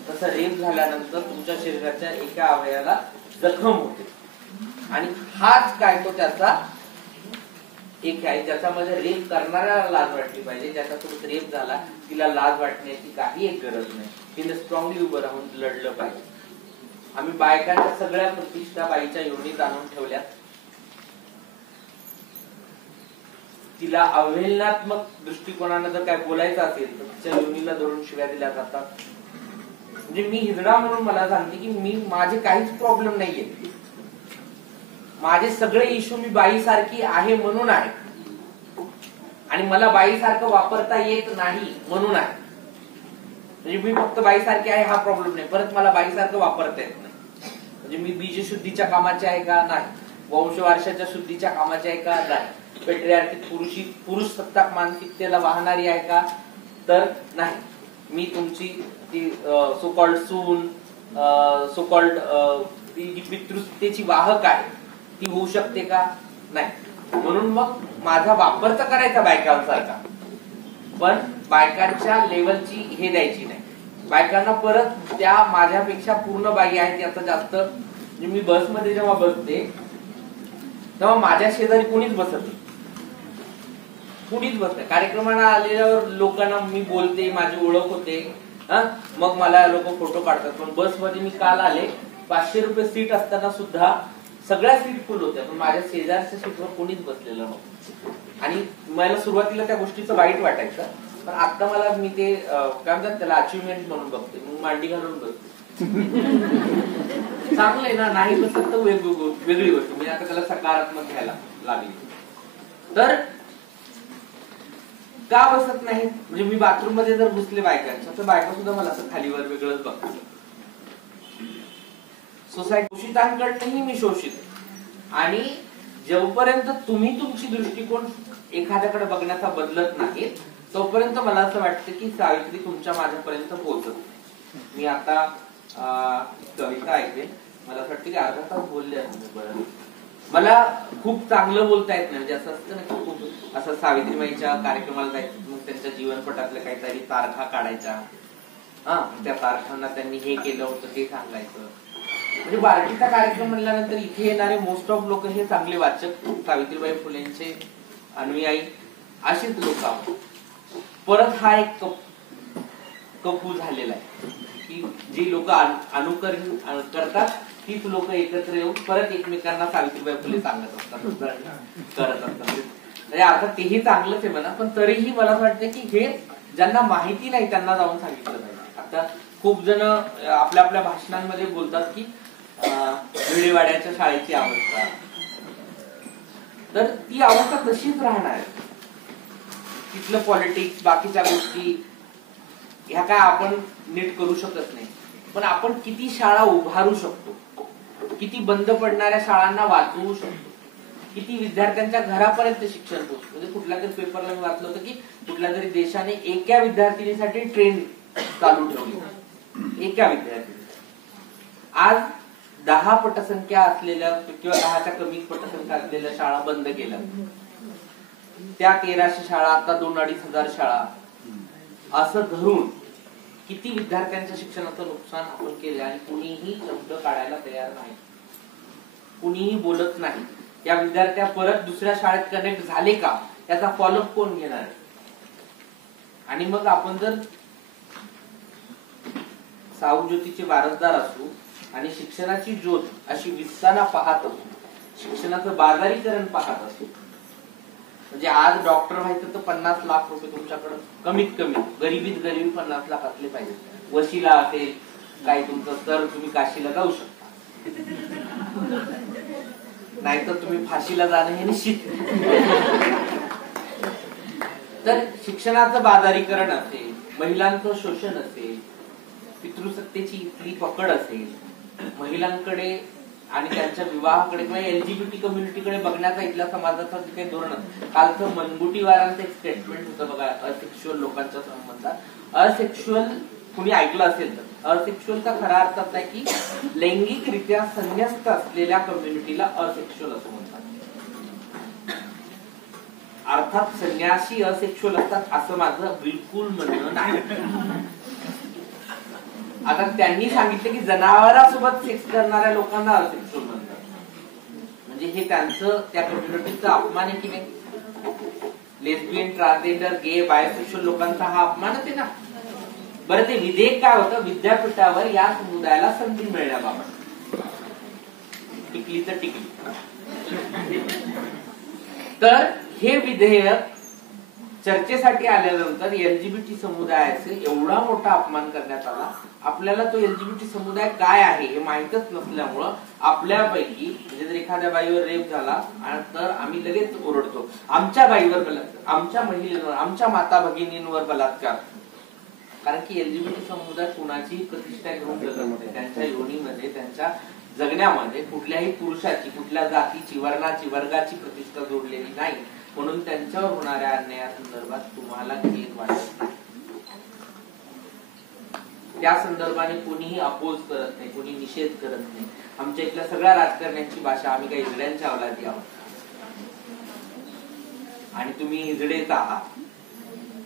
तसं रेप झाल्यानंतर तुमच्या शरीराच्या एका अवयवाला जखम होते. आणि हाच काय तो त्याचा एक आहे ज्याच्यामध्ये रेप करणाऱ्याला लाज वाटली पाहिजे. ज्याच्यासोबत रेप झाला तिला लाज वाटण्याची काही एक गरज नाही. तिने स्ट्रॉंगली उभं राहून लढलं पाहिजे. आम्ही बायकांच्या सगळ्या प्रतिष्ठा बाईच्या योनीत आणून ठेवल्यात. तिला अवहेलनात्मक दृष्टिकोनानं जर काय बोलायचं असेल तर तिच्या योनीला धरून शिव्या दिल्या जातात. म्हणजे मी हिजडा म्हणून मला सांगते की मी माझे काहीच प्रॉब्लेम नाहीये, माझे सगळे इश्यू मी बाईसारखी आहे म्हणून आहे आणि मला बाईसारखं वापरता येत नाही म्हणून आहे. म्हणजे मी फक्त बाईसारखी आहे हा प्रॉब्लेम नाही, परत मला बाईसारखं वापरता येत नाही. म्हणजे मी बीज शुद्धीच्या कामाचे आहे का? नाही. वंशवारशाच्या शुद्धीच्या कामाचे आहे का? नाही. पेट्रियार्किक पुरुष सत्ताक मानसिकतेला वाहणारी आहे का? तर नाही. मी तुमची ती सो कॉल्ड सून, सो कॉल्ड जी पितृसत्तेची वाहक आहे ती होऊ शकते का? नाही. म्हणून मग माझा वापर तर करायचा बायकांसारखा, पण बायकांच्या लेवलची हे द्यायची नाही. बायकांना परत त्या माझ्यापेक्षा पूर्ण बाई आहेत याचा जास्त. म्हणजे मी बसमध्ये जेव्हा बसते तेव्हा माझ्या शेजारी कोणीच बसत नाही, कुणीच बसत. कार्यक्रमाला आलेल्यावर लोकांना मी बोलते, माझी ओळख होते, मग मला लोक फोटो काढतात. पण बसमध्ये मी काल आले, 500 रुपये सीट असताना सुद्धा सगळ्या सीट फुल होत्या, पण माझ्या शेजारच्या सीटवर कोणीच बसलेलं नव्हतं. आणि मला सुरुवातीला त्या गोष्टीचं वाईट वाटायचं, पण आता मला मी ते काय म्हणतात त्याला अचिव्हमेंट म्हणून बघते. मग मांडी घालून बघते. चांगलंय ना, नाही बसत तर वेगळी गोष्ट. म्हणजे आता त्याला सकारात्मक घ्यायला लागली. तर का बसत नाही? म्हणजे मी बाथरूम मध्ये जर घुसले बायकांच्या तर बायका सुद्धा मला असं खालीवर वेगळंच बघतात. सोसायटी शोषितांकडनंही मी शोषित. आणि जोपर्यंत तुम्ही तुमची दृष्टिकोन एखाद्याकडे बघण्याचा बदलत नाही तोपर्यंत मला असं वाटतं की सावित्री तुमच्या माझ्यापर्यंत पोहोचत. मी आता कविता ऐकते, मला असं वाटतं की अर्धा तास बोलले असते. मला खूप चांगलं बोलता येत नाही. म्हणजे असं असतं ना की खूप असं सावित्रीबाईच्या कार्यक्रमाला जायचं, मग त्यांच्या जीवनपटातल्या काहीतरी तारखा काढायच्या, त्या तारखांना त्यांनी हे केलं होतं ते सांगायचं. म्हणजे बार्टीचा कार्यक्रम म्हणल्यानंतर इथे येणारे मोस्ट ऑफ लोक हे चांगले वाचक, सावित्रीबाई फुलेंचे अनुयायी अशीच लोक आहेत. परत हा एक कपू झालेला आहे की जी लोक अनुकरण करतात तीच लोक एकत्र येऊन परत एकमेकांना सावित्रीबाई फुले सांगत असतात, करत असतात. म्हणजे आता तेही चांगलंच आहे म्हणा, पण तरीही मला असं वाटतं की हे ज्यांना माहिती नाही त्यांना जाऊन सांगितलं पाहिजे. आता खूप जण आपल्या आपल्या भाषणांमध्ये बोलतात की भिडेवाड्याच्या शाळेची अवस्था, तर ती अवस्था तशीच राहणार आहे. तिथलं पॉलिटिक्स बाकीच्या गोष्टी ह्या काय आपण नीट करू शकत नाही, पण आपण किती शाळा उभारू शकतो, किती बंद पडणाऱ्या शाळांना वाचवू शकतो, किती विद्यार्थ्यांच्या घरापर्यंत शिक्षण पोहोचतो. म्हणजे कुठल्या तरी पेपरला मी वाचलं होतं की कुठल्या तरी देशाने एका विद्यार्थिनीसाठी ट्रेन चालू ठेवली, एका विद्यार्थी. आज 10 पटसंख्या असलेल्या किंवा 10च्या कमी पटसंख्या असलेल्या शाळा बंद केल्या, त्या 1300 शाळा आता 2-2,500 शाळा, असं धरून किती विद्यार्थ्यांच्या शिक्षणाचं नुकसान आपण केले आणि कुणीही शब्द काढायला तयार नाही, कुणीही बोलत नाही. या विद्यार्थ्या परत दुसऱ्या शाळेत कनेक्ट झाले का याचा फॉलोअप कोण घेणार आहे? आणि मग आपण जर साऊ ज्योतीचे वारसदार असू आणि शिक्षणाची ज्योत अशी विसताना पाहत असू, शिक्षणाचं बाजारीकरण पाहत असू, म्हणजे आज डॉक्टर व्हायचं तर 50 लाख रुपये तुमच्याकडे कमीत कमी, गरीबीत गरीबी 50 लाख असले पाहिजे. वशिला असेल काही तुमचं तर तुम्ही काशीला जाऊ शकता, नाहीतर तुम्ही फाशीला जाणं हे निश्चित. तर शिक्षणाचं बाजारीकरण असेल, महिलांचं शोषण असेल, पितृसत्तेची इथली पकड असेल, महिलांकडे आणि त्यांच्या विवाहाकडे किंवा एलजीबीटी कम्युनिटीकडे बघण्याचा इथल्या समाजाचं जे काही धोरण. कालचं मनगुटीवारांचं एक स्टेटमेंट होतं बघा, असेक्शुअल लोकांच्या संबंधात. असेक्शुअल कुणी ऐकलं असेल तर असेक्शुअलचा खरा अर्थ असा आहे की लैंगिकरित्या संन्यस्त असलेल्या कम्युनिटीला असेक्शुअल असं म्हणतात. अर्थात संन्यासी असेक्शुअल असतात असं माझं बिलकुल म्हणणं नाही. आता त्यांनी सांगितलं की जनावरांसोबत सेक्स करणाऱ्या लोकांना असेक्शुअल म्हणतात, म्हणजे हे त्यांचं त्या कम्युनिटीचा अपमान आहे की नाही? लेस्बियन, ट्रान्सजेंडर, गे, बायोसेक्शुअल लोकांचा हा अपमानच आहे ना. बरं, ते विधेयक काय होतं? विद्यापीठावर या समुदायाला संधी मिळण्याबाबत. टिकली तर टिकली. तर हे विधेयक चर्चेसाठी आल्यानंतर एलजीबीटी समुदायाचे एवढा मोठा अपमान करण्यात आला. आपल्याला तो एलजीबीटी समुदाय काय आहे हे माहितच नसल्यामुळं आपल्यापैकी म्हणजे जर एखाद्या बाईवर रेप झाला तर आम्ही लगेच ओरडतो, आमच्या बाईवर बलात्कार, आमच्या महिलेवर, आमच्या माता भगिनींवर बलात्कार. कारण की एलजीबीटी समुदाय कुणाची प्रतिष्ठा घेऊन जगत नाही. त्यांच्या योनीमध्ये, त्यांच्या जगण्यामध्ये कुठल्याही पुरुषाची, कुठल्या जातीची, वर्णाची, वर्गाची प्रतिष्ठा जोडलेली नाही. म्हणून त्यांच्यावर होणाऱ्या अन्यायासंदर्भात तुम्हाला खेद वाटत नाही. त्या संदर्भाने कोणीही अपोज करत नाही, कोणी निषेध करत नाही. आमच्या इथल्या सगळ्या राजकारण्यांची भाषा, आम्ही काही हिजड्यांच्या अवलादी आहोत आणि तुम्ही हिजडेच आहात,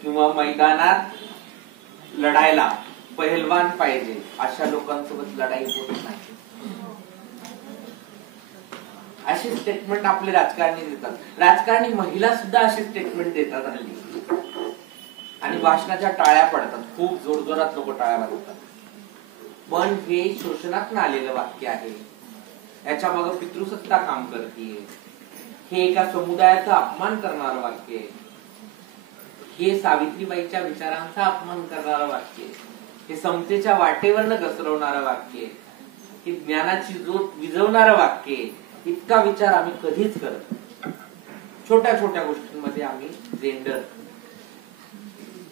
किंवा मैदानात लढायला पहिलवान पाहिजे अशा लोकांसोबत लढाई होत नाही. असे स्टेटमेंट आपले राजकारणी देतात. राजकारणी महिला सुद्धा असे स्टेटमेंट देतात हल्ली आणि भाषणाच्या टाळ्या पडतात, खूप जोरजोरात लोक टाळ्या वाजवतात. पण हे शोषणातून आलेलं वाक्य आहे, याच्या मागे पितृसत्ता काम करते. हे एका समुदायाचा अपमान करणारं वाक्य आहे. हे सावित्रीबाईच्या विचारांचा अपमान करणारं वाक्य आहे. हे समतेच्या वाटेवरनं घसरवणारं वाक्य आहे. हे ज्ञानाची ज्योत विझवणारं वाक्य आहे. इतका विचार आम्ही कधीच करत नाही. छोट्या छोट्या गोष्टींमध्ये आम्ही जेंडर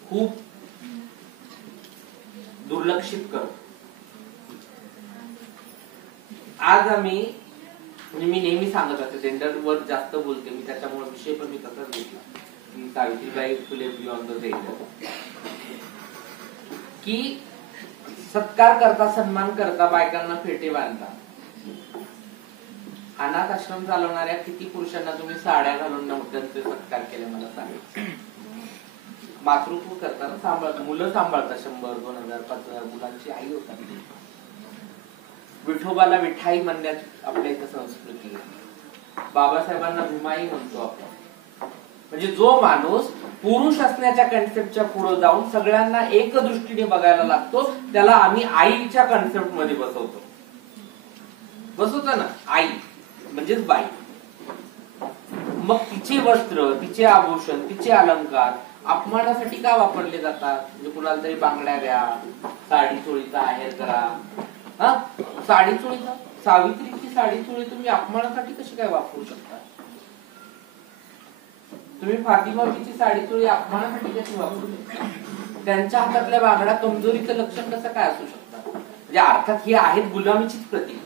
खूप दुर्लक्षित करतो. आज आम्ही, म्हणजे मी नेहमी सांगत असते, जेंडरवर जास्त बोलते मी, त्याच्यामुळे विषय पण मी तसाच घेतला की Savitribai Phule beyond the gender. की सत्कार करता, सन्मान करता, बायकांना फेटे बांधता. अनाथ आश्रम चालवणाऱ्या किती पुरुषांना तुम्ही साड्या घालून त्यांचे सत्कार केले मला सांगा. मातृत्व करताना सांभाळतात, मुलं सांभाळतात, 100, 2000, 5000 मुलांची आई होतात. विठोबाला विठाई म्हणण्याची आपल्या इथं संस्कृती आहे. बाबासाहेबांना भीमाई म्हणतो आपण. म्हणजे जो माणूस पुरुष असण्याच्या कन्सेप्टच्या पुढे जाऊन सगळ्यांना एक दृष्टीने बघायला लागतो, त्याला आम्ही आईच्या कन्सेप्ट मध्ये बसवतो ना. आई म्हणजेच बाई. मग तिचे वस्त्र, तिचे आभूषण, तिचे अलंकार अपमानासाठी का वापरले जातात? म्हणजे कुणाला तरी बांगड्या द्या, साडी चोळीचा आहेर करा. हा, साडी चोळीचा, सावित्रीची साडी चोळी तुम्ही अपमानासाठी कशी काय वापरू शकता? तुम्ही फातिमाची साडी चोळी अपमानासाठी कशी वापरू शकता? त्यांच्या हातातल्या बांगड्या कमजोरीचं लक्षण कसं काय असू शकतं? म्हणजे अर्थात ही आहेत गुलामीचीच प्रतीक,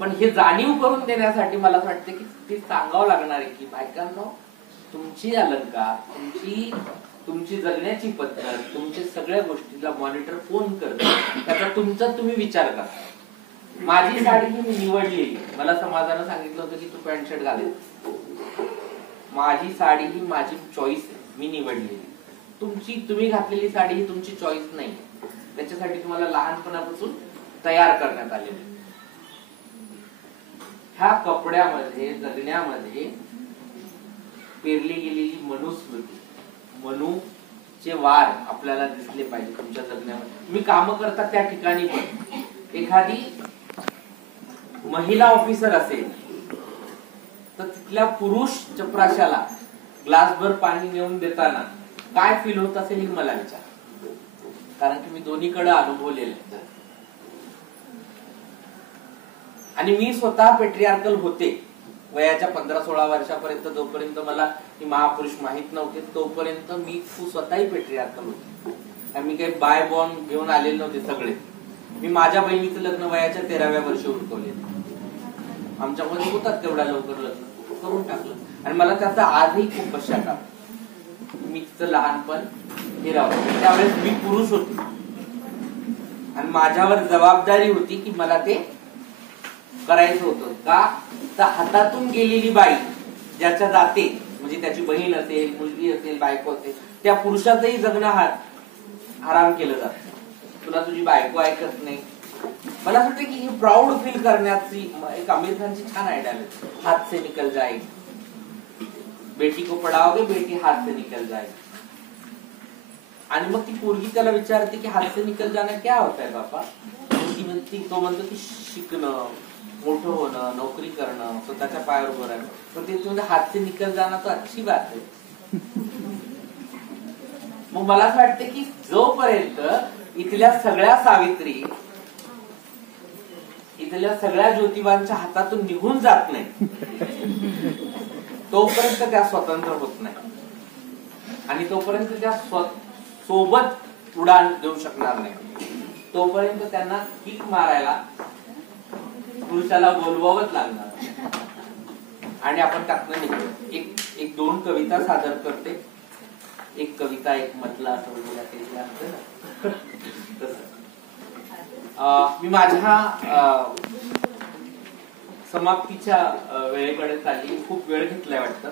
पण हे जाणीव करून देण्यासाठी मला असं वाटतं की ते सांगावं लागणार आहे की बायकांनो, तुमची अलंकार, तुमची जगण्याची पद्धत, तुमच्या सगळ्या गोष्टीला मॉनिटर कोण करतं त्याचा तुमचा तुम्ही विचार करा. माझी साडी ही मी निवडलेली, मला समाजानं सांगितलं होतं की तू पॅन्ट शर्ट घालेल. माझी साडी ही माझी चॉईस आहे, मी निवडलेली. तुम्ही घातलेली साडी ही तुमची चॉईस नाही, त्याच्यासाठी तुम्हाला लहानपणापासून तयार करण्यात आलेली. ह्या कपड्यामध्ये, जगण्यामध्ये पेरली गेलेली मनुस्मृती, मनुचे वार आपल्याला दिसले पाहिजे तुमच्या जगण्यामध्ये. तुम्ही काम करता त्या ठिकाणी पण एखादी महिला ऑफिसर असेल तर तिथल्या पुरुष चपराशाला ग्लासभर पाणी नेऊन देताना काय फील होत असेल ही मला विचार, कारण की मी दोन्हीकडे अनुभवलेलं आहे. आणि मी स्वतः पेट्रियार्कल होते वयाच्या 15-16 वर्षापर्यंत. जोपर्यंत मला ही महापुरुष माहित नव्हते तोपर्यंत मी स्वतःही पेट्रियार्कल होते. मी काही बाय बॉर्न घेऊन आलेले नव्हते सगळे. मी माझ्या बहिणीचं लग्न वयाच्या 13व्या वर्षी उरकवले. आमच्यामध्ये होतात तेवढ्या लवकर लग्न करून टाकलं, आणि मला त्याचा आजही खूप पश्चाताप. मी तिचं लहानपण हिरावलं. त्यावेळेस मी पुरुष होते आणि माझ्यावर जबाबदारी होती की मला ते करायचं होतं. का तर हातातून गेलेली बाई ज्याच्या जाते, म्हणजे त्याची बहीण असेल, मुलगी असेल, बायको असेल, त्या पुरुषाचंही जगणं आराम केलं जातं. तुला तुझी बायको ऐकत नाही. मला असं वाटतं की हे प्राऊड फील करण्याची एक आमिर खानची छान आयडिया आहे, हात से निकल जाएगी, बेटी को पढ़ाओगे बेटी हाथ से निकल जाएगी. आणि मग ती पोरगी त्याला विचारते की हात से निकल जाना क्या होता है बापा? तो म्हणतो की शिकणं, मोठं होणं, नोकरी करणं, स्वतःच्या पायावर उभं राहणं. पण ते म्हणजे हात से निकल जाना तो अच्छी बात आहे. मग मला असं वाटतं की जोपर्यंत इथल्या सगळ्या सावित्री, इथल्या सगळ्या ज्योतिबांच्या हातातून निघून जात नाही तोपर्यंत त्या स्वतंत्र होत नाही, आणि तोपर्यंत त्या सोबत उडान देऊ शकणार नाही. तोपर्यंत त्यांना किक मारायला पुरुषाला बोलवावंच लागणार. आणि आपण त्यातनं निघतो. एक दोन कविता सादर करते. एक कविता एक मतला असं वगैरे तसं. मी माझ्या समाप्तीच्या वेळेकडे चालली. खूप वेळ घेतलाय वाटतं.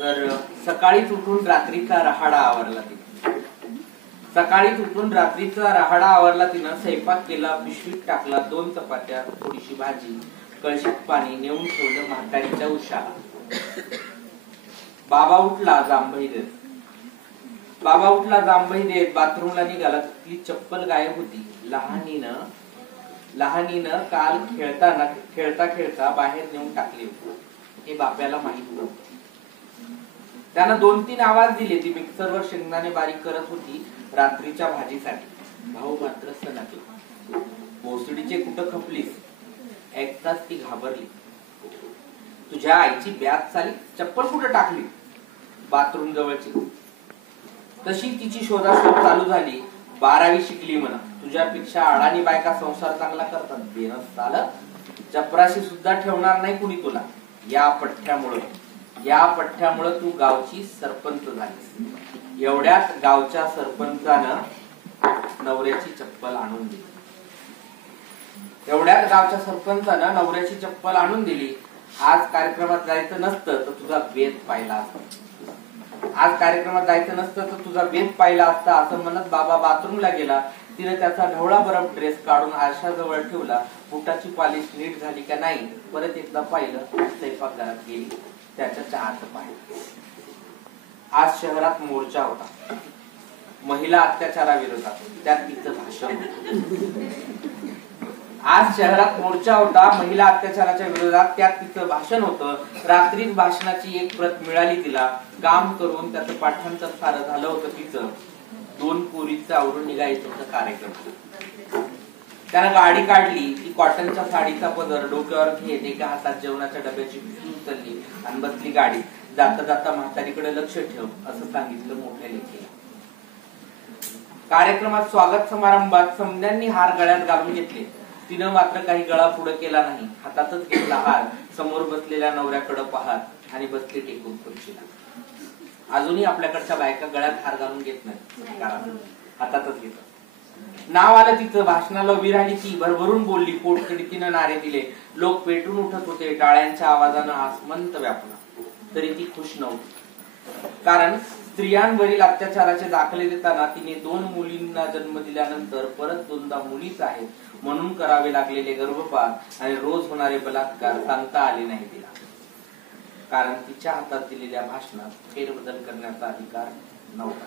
तर सकाळीच उठून रात्रीचा रहाडा आवरला तिने. सकाळीच उठून रात्रीचा रहाडा आवरला तिनं. स्वयंपाक केला, पिशवीत टाकला 2 चपात्या, थोडीशी भाजी, कळशीत पाणी नेऊन ठेवलं म्हातारीच्या उशाला. बाबा उठला जांभई देत. बाबा उठला जांभई देत बाथरूमला निघाला. तिथली चप्पल गायब होती. लहानीनं काल खेळता खेळता बाहेर नेऊन टाकली होती. हे बाप्याला माहित नव्हतं. त्यानं 2-3 आवाज दिले. ती मिक्सरवर शेंगदाणे बारीक करत होती रात्रीच्या भाजीसाठी. भाऊ मात्र सणाके. भोसडीचे कुठं खपलीस? ऐकताच ती घाबरली. तुझ्या आईची ब्यात चाली, चप्पल कुठं टाकली? बाथरूम जवळची. तशी तिची शोधाशोध चालू झाली. 12वी शिकली म्हणा. तुझ्यापेक्षा अडाणी बायका संसार चांगला करतात. बेनस झालं. चपराशी सुद्धा ठेवणार नाही कुणी तुला. या पठ्ठ्यामुळं तू गावची सरपंच झालीस. एवढ्यात गावच्या सरपंचानं नवऱ्याची चप्पल आणून दिली. आज कार्यक्रमात जायचं नसतं तर तुझा बेत पाहिला असता. असं म्हणत बाबा बाथरूमला गेला. तिने त्याचा ढवळा बरफ ड्रेस काढून आरशाजवळ ठेवला. बुटाची पॉलिश नीट झाली का नाही परत एकदा पाहिलं. स्वयंपाकघरात गेली, त्याच्या चहाचं पाहिलं. आज शहरात मोर्चा होता महिला अत्याचाराविरोधात, त्यात तिचं भाषण. आज शहरात मोर्चा होता महिला अत्याचाराच्या विरोधात, त्यात तिचं भाषण होतं. रात्रीच भाषणाची एक प्रत मिळाली तिला. काम करून त्याचं पाठांतर सारं झालं होतं तिचं. 2 पोरीचं आवरून निघायचं होतं कार्यक्रम. त्यानं गाडी काढली. ती कॉटनच्या साडीचा पदर डोक्यावर घेत एका हातात जेवणाच्या डब्याची पिशवी उचलली आणि बसली गाडीत. जाता जाता म्हातारीकडे लक्ष ठेव असं सांगितलं मोठ्या लेखीला. कार्यक्रमात स्वागत समारंभात समध्यांनी हार गळ्यात घालून घेतले. तिनं मात्र काही गळा पुढे केला नाही. हातातच घेतला हार. समोर बसलेल्या नवऱ्याकडे पाहत आणि बसली टेकून खुर्चीला. अजूनही आपल्याकडच्या बायका गळ्यात हार घालून घेत नाही, हातातच घेतात. नाव आलं तिचं. भाषणाला उभी राहिली ती. भरभरून बोलली. पोटतिडकीनं नारे दिले. लोक पेटून उठत होते. टाळ्यांच्या आवाजानं आसमंत व्यापला. तरी ती खुश नव्हती. कारण स्त्रियांवरील अत्याचाराचे दाखले देताना तिने 2 मुलींना जन्म दिल्यानंतर परत 2दा मुलीच आहेत म्हणून करावे लागलेले गर्भपात आणि रोज होणारे बलात्कार सांगता आले नाही तिला. कारण तिच्या हातात दिलेल्या भाषणात फेरबदल करण्याचा अधिकार नव्हता.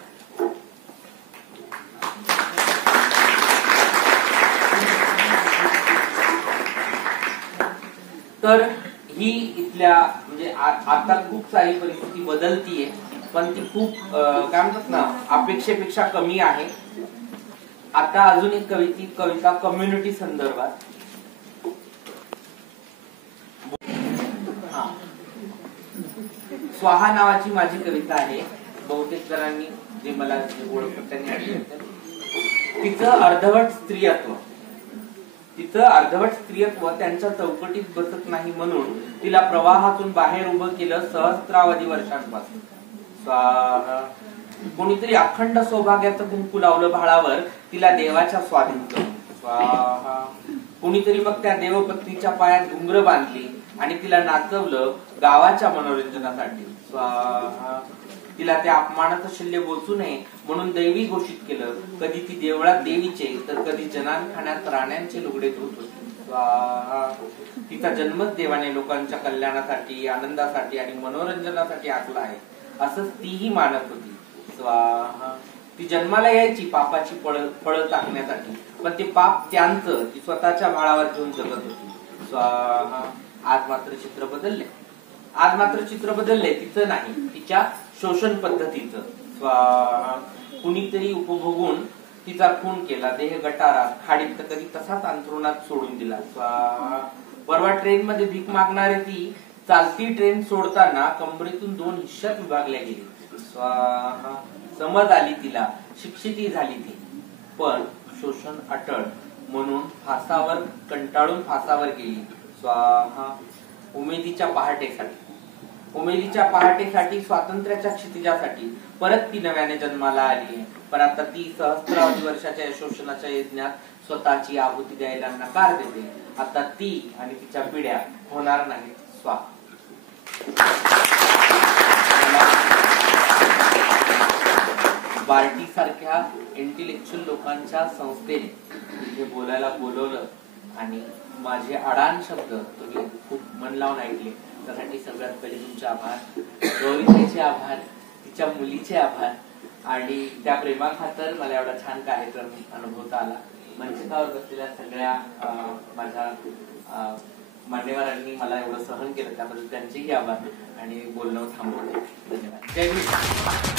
तर ही इथल्या म्हणजे आता खूप सारी परिस्थिती बदलतीये, पण ती खूप काय म्हणतात ना अपेक्षेपेक्षा कमी आहे. आता अजून एक कविता कम्युनिटी संदर्भात. स्वाहा नावाची माझी कविता आहे. बहुतेक जणांनी जे मला ओळखत त्यांनी तिचं अर्धवट स्त्रियत्व त्यांच्या चौकटीत बसत नाही म्हणून तिला प्रवाहातून बाहेर उभं केलं सहस्त्रावधी वर्षांपासून. स्वाहा. कोणीतरी अखंड सौभाग्याचं कुंकू लावलं भाळावर तिला देवाच्या स्वाधीन करून. स्वाहा. कोणीतरी मग त्या देवपत्नीच्या पायात घुंगर बांधली आणि तिला नाचवलं गावाच्या मनोरंजनासाठी. स्वाहा. तिला त्या अपमानाचं शल्य बोचू नये म्हणून दैवी घोषित केलं. कधी ती देवळात देवीचे तर कधी जनानखान्यात राण्यांचे लुगडे धुत होती. स्वाहा. तिचा जन्मच देवाने लोकांच्या कल्याणासाठी, आनंदासाठी आणि मनोरंजनासाठी आखला आहे असंच तीही मानत होती. स्वाहा. ती जन्माला यायची पापाची फळं टाकण्यासाठी, पण ते पाप त्यांचं ती स्वतःच्या बाळावर घेऊन जगत होती. स्वाहा. आज मात्र चित्र बदलले. तिचं नाही, तिच्या शोषण पद्धतीचं. स्वाहा. कुणीतरी उपभोगून तिचा खून केला. देह गटारात खाडीत तर कधी तसाच अंथरुणात सोडून दिला. स्वाहा. परवा ट्रेन मध्ये भीक मागणारे ती चालती ट्रेन सोडताना कमरेतून 2 हिश्श्यात विभागल्या गेली. स्वाहा. समज आली तिला, शिक्षितही झाली ती, पण शोषण अटळ म्हणून कंटाळून फासावर गेली. स्वाहा. उमेदीच्या पहाटेसाठी स्वातंत्र्याच्या क्षितिजासाठी परत ती नव्याने जन्माला आली. पण आता ती सहस्त्रावधी वर्षाच्या शोषणाच्या यज्ञात स्वतःची आहुती द्यायला नकार देते. आता ती आणि तिच्या पिढ्या होणार नाहीत स्वाहा. बार्टी सारख्या इंटेलेक्च्युअल लोकांच्या संस्थेने इथे बोलायला बोलवलं आणि माझे अडाण शब्द तुम्ही खूप मन लावून ऐकले, त्यासाठी सगळ्यात पहिले तुमचे आभार. गौरीताईचे आभार, तिच्या मुलीचे आभार आणि त्या प्रेमाखातर मला एवढा छान कार्यक्रम अनुभवता आला. मंचावर बसलेल्या सगळ्या माझ्या मान्यवरांनी मला एवढं सहन केलं त्याबद्दल त्यांचेही आभार आणि बोलणं थांबवलं. धन्यवाद. जय हिंद.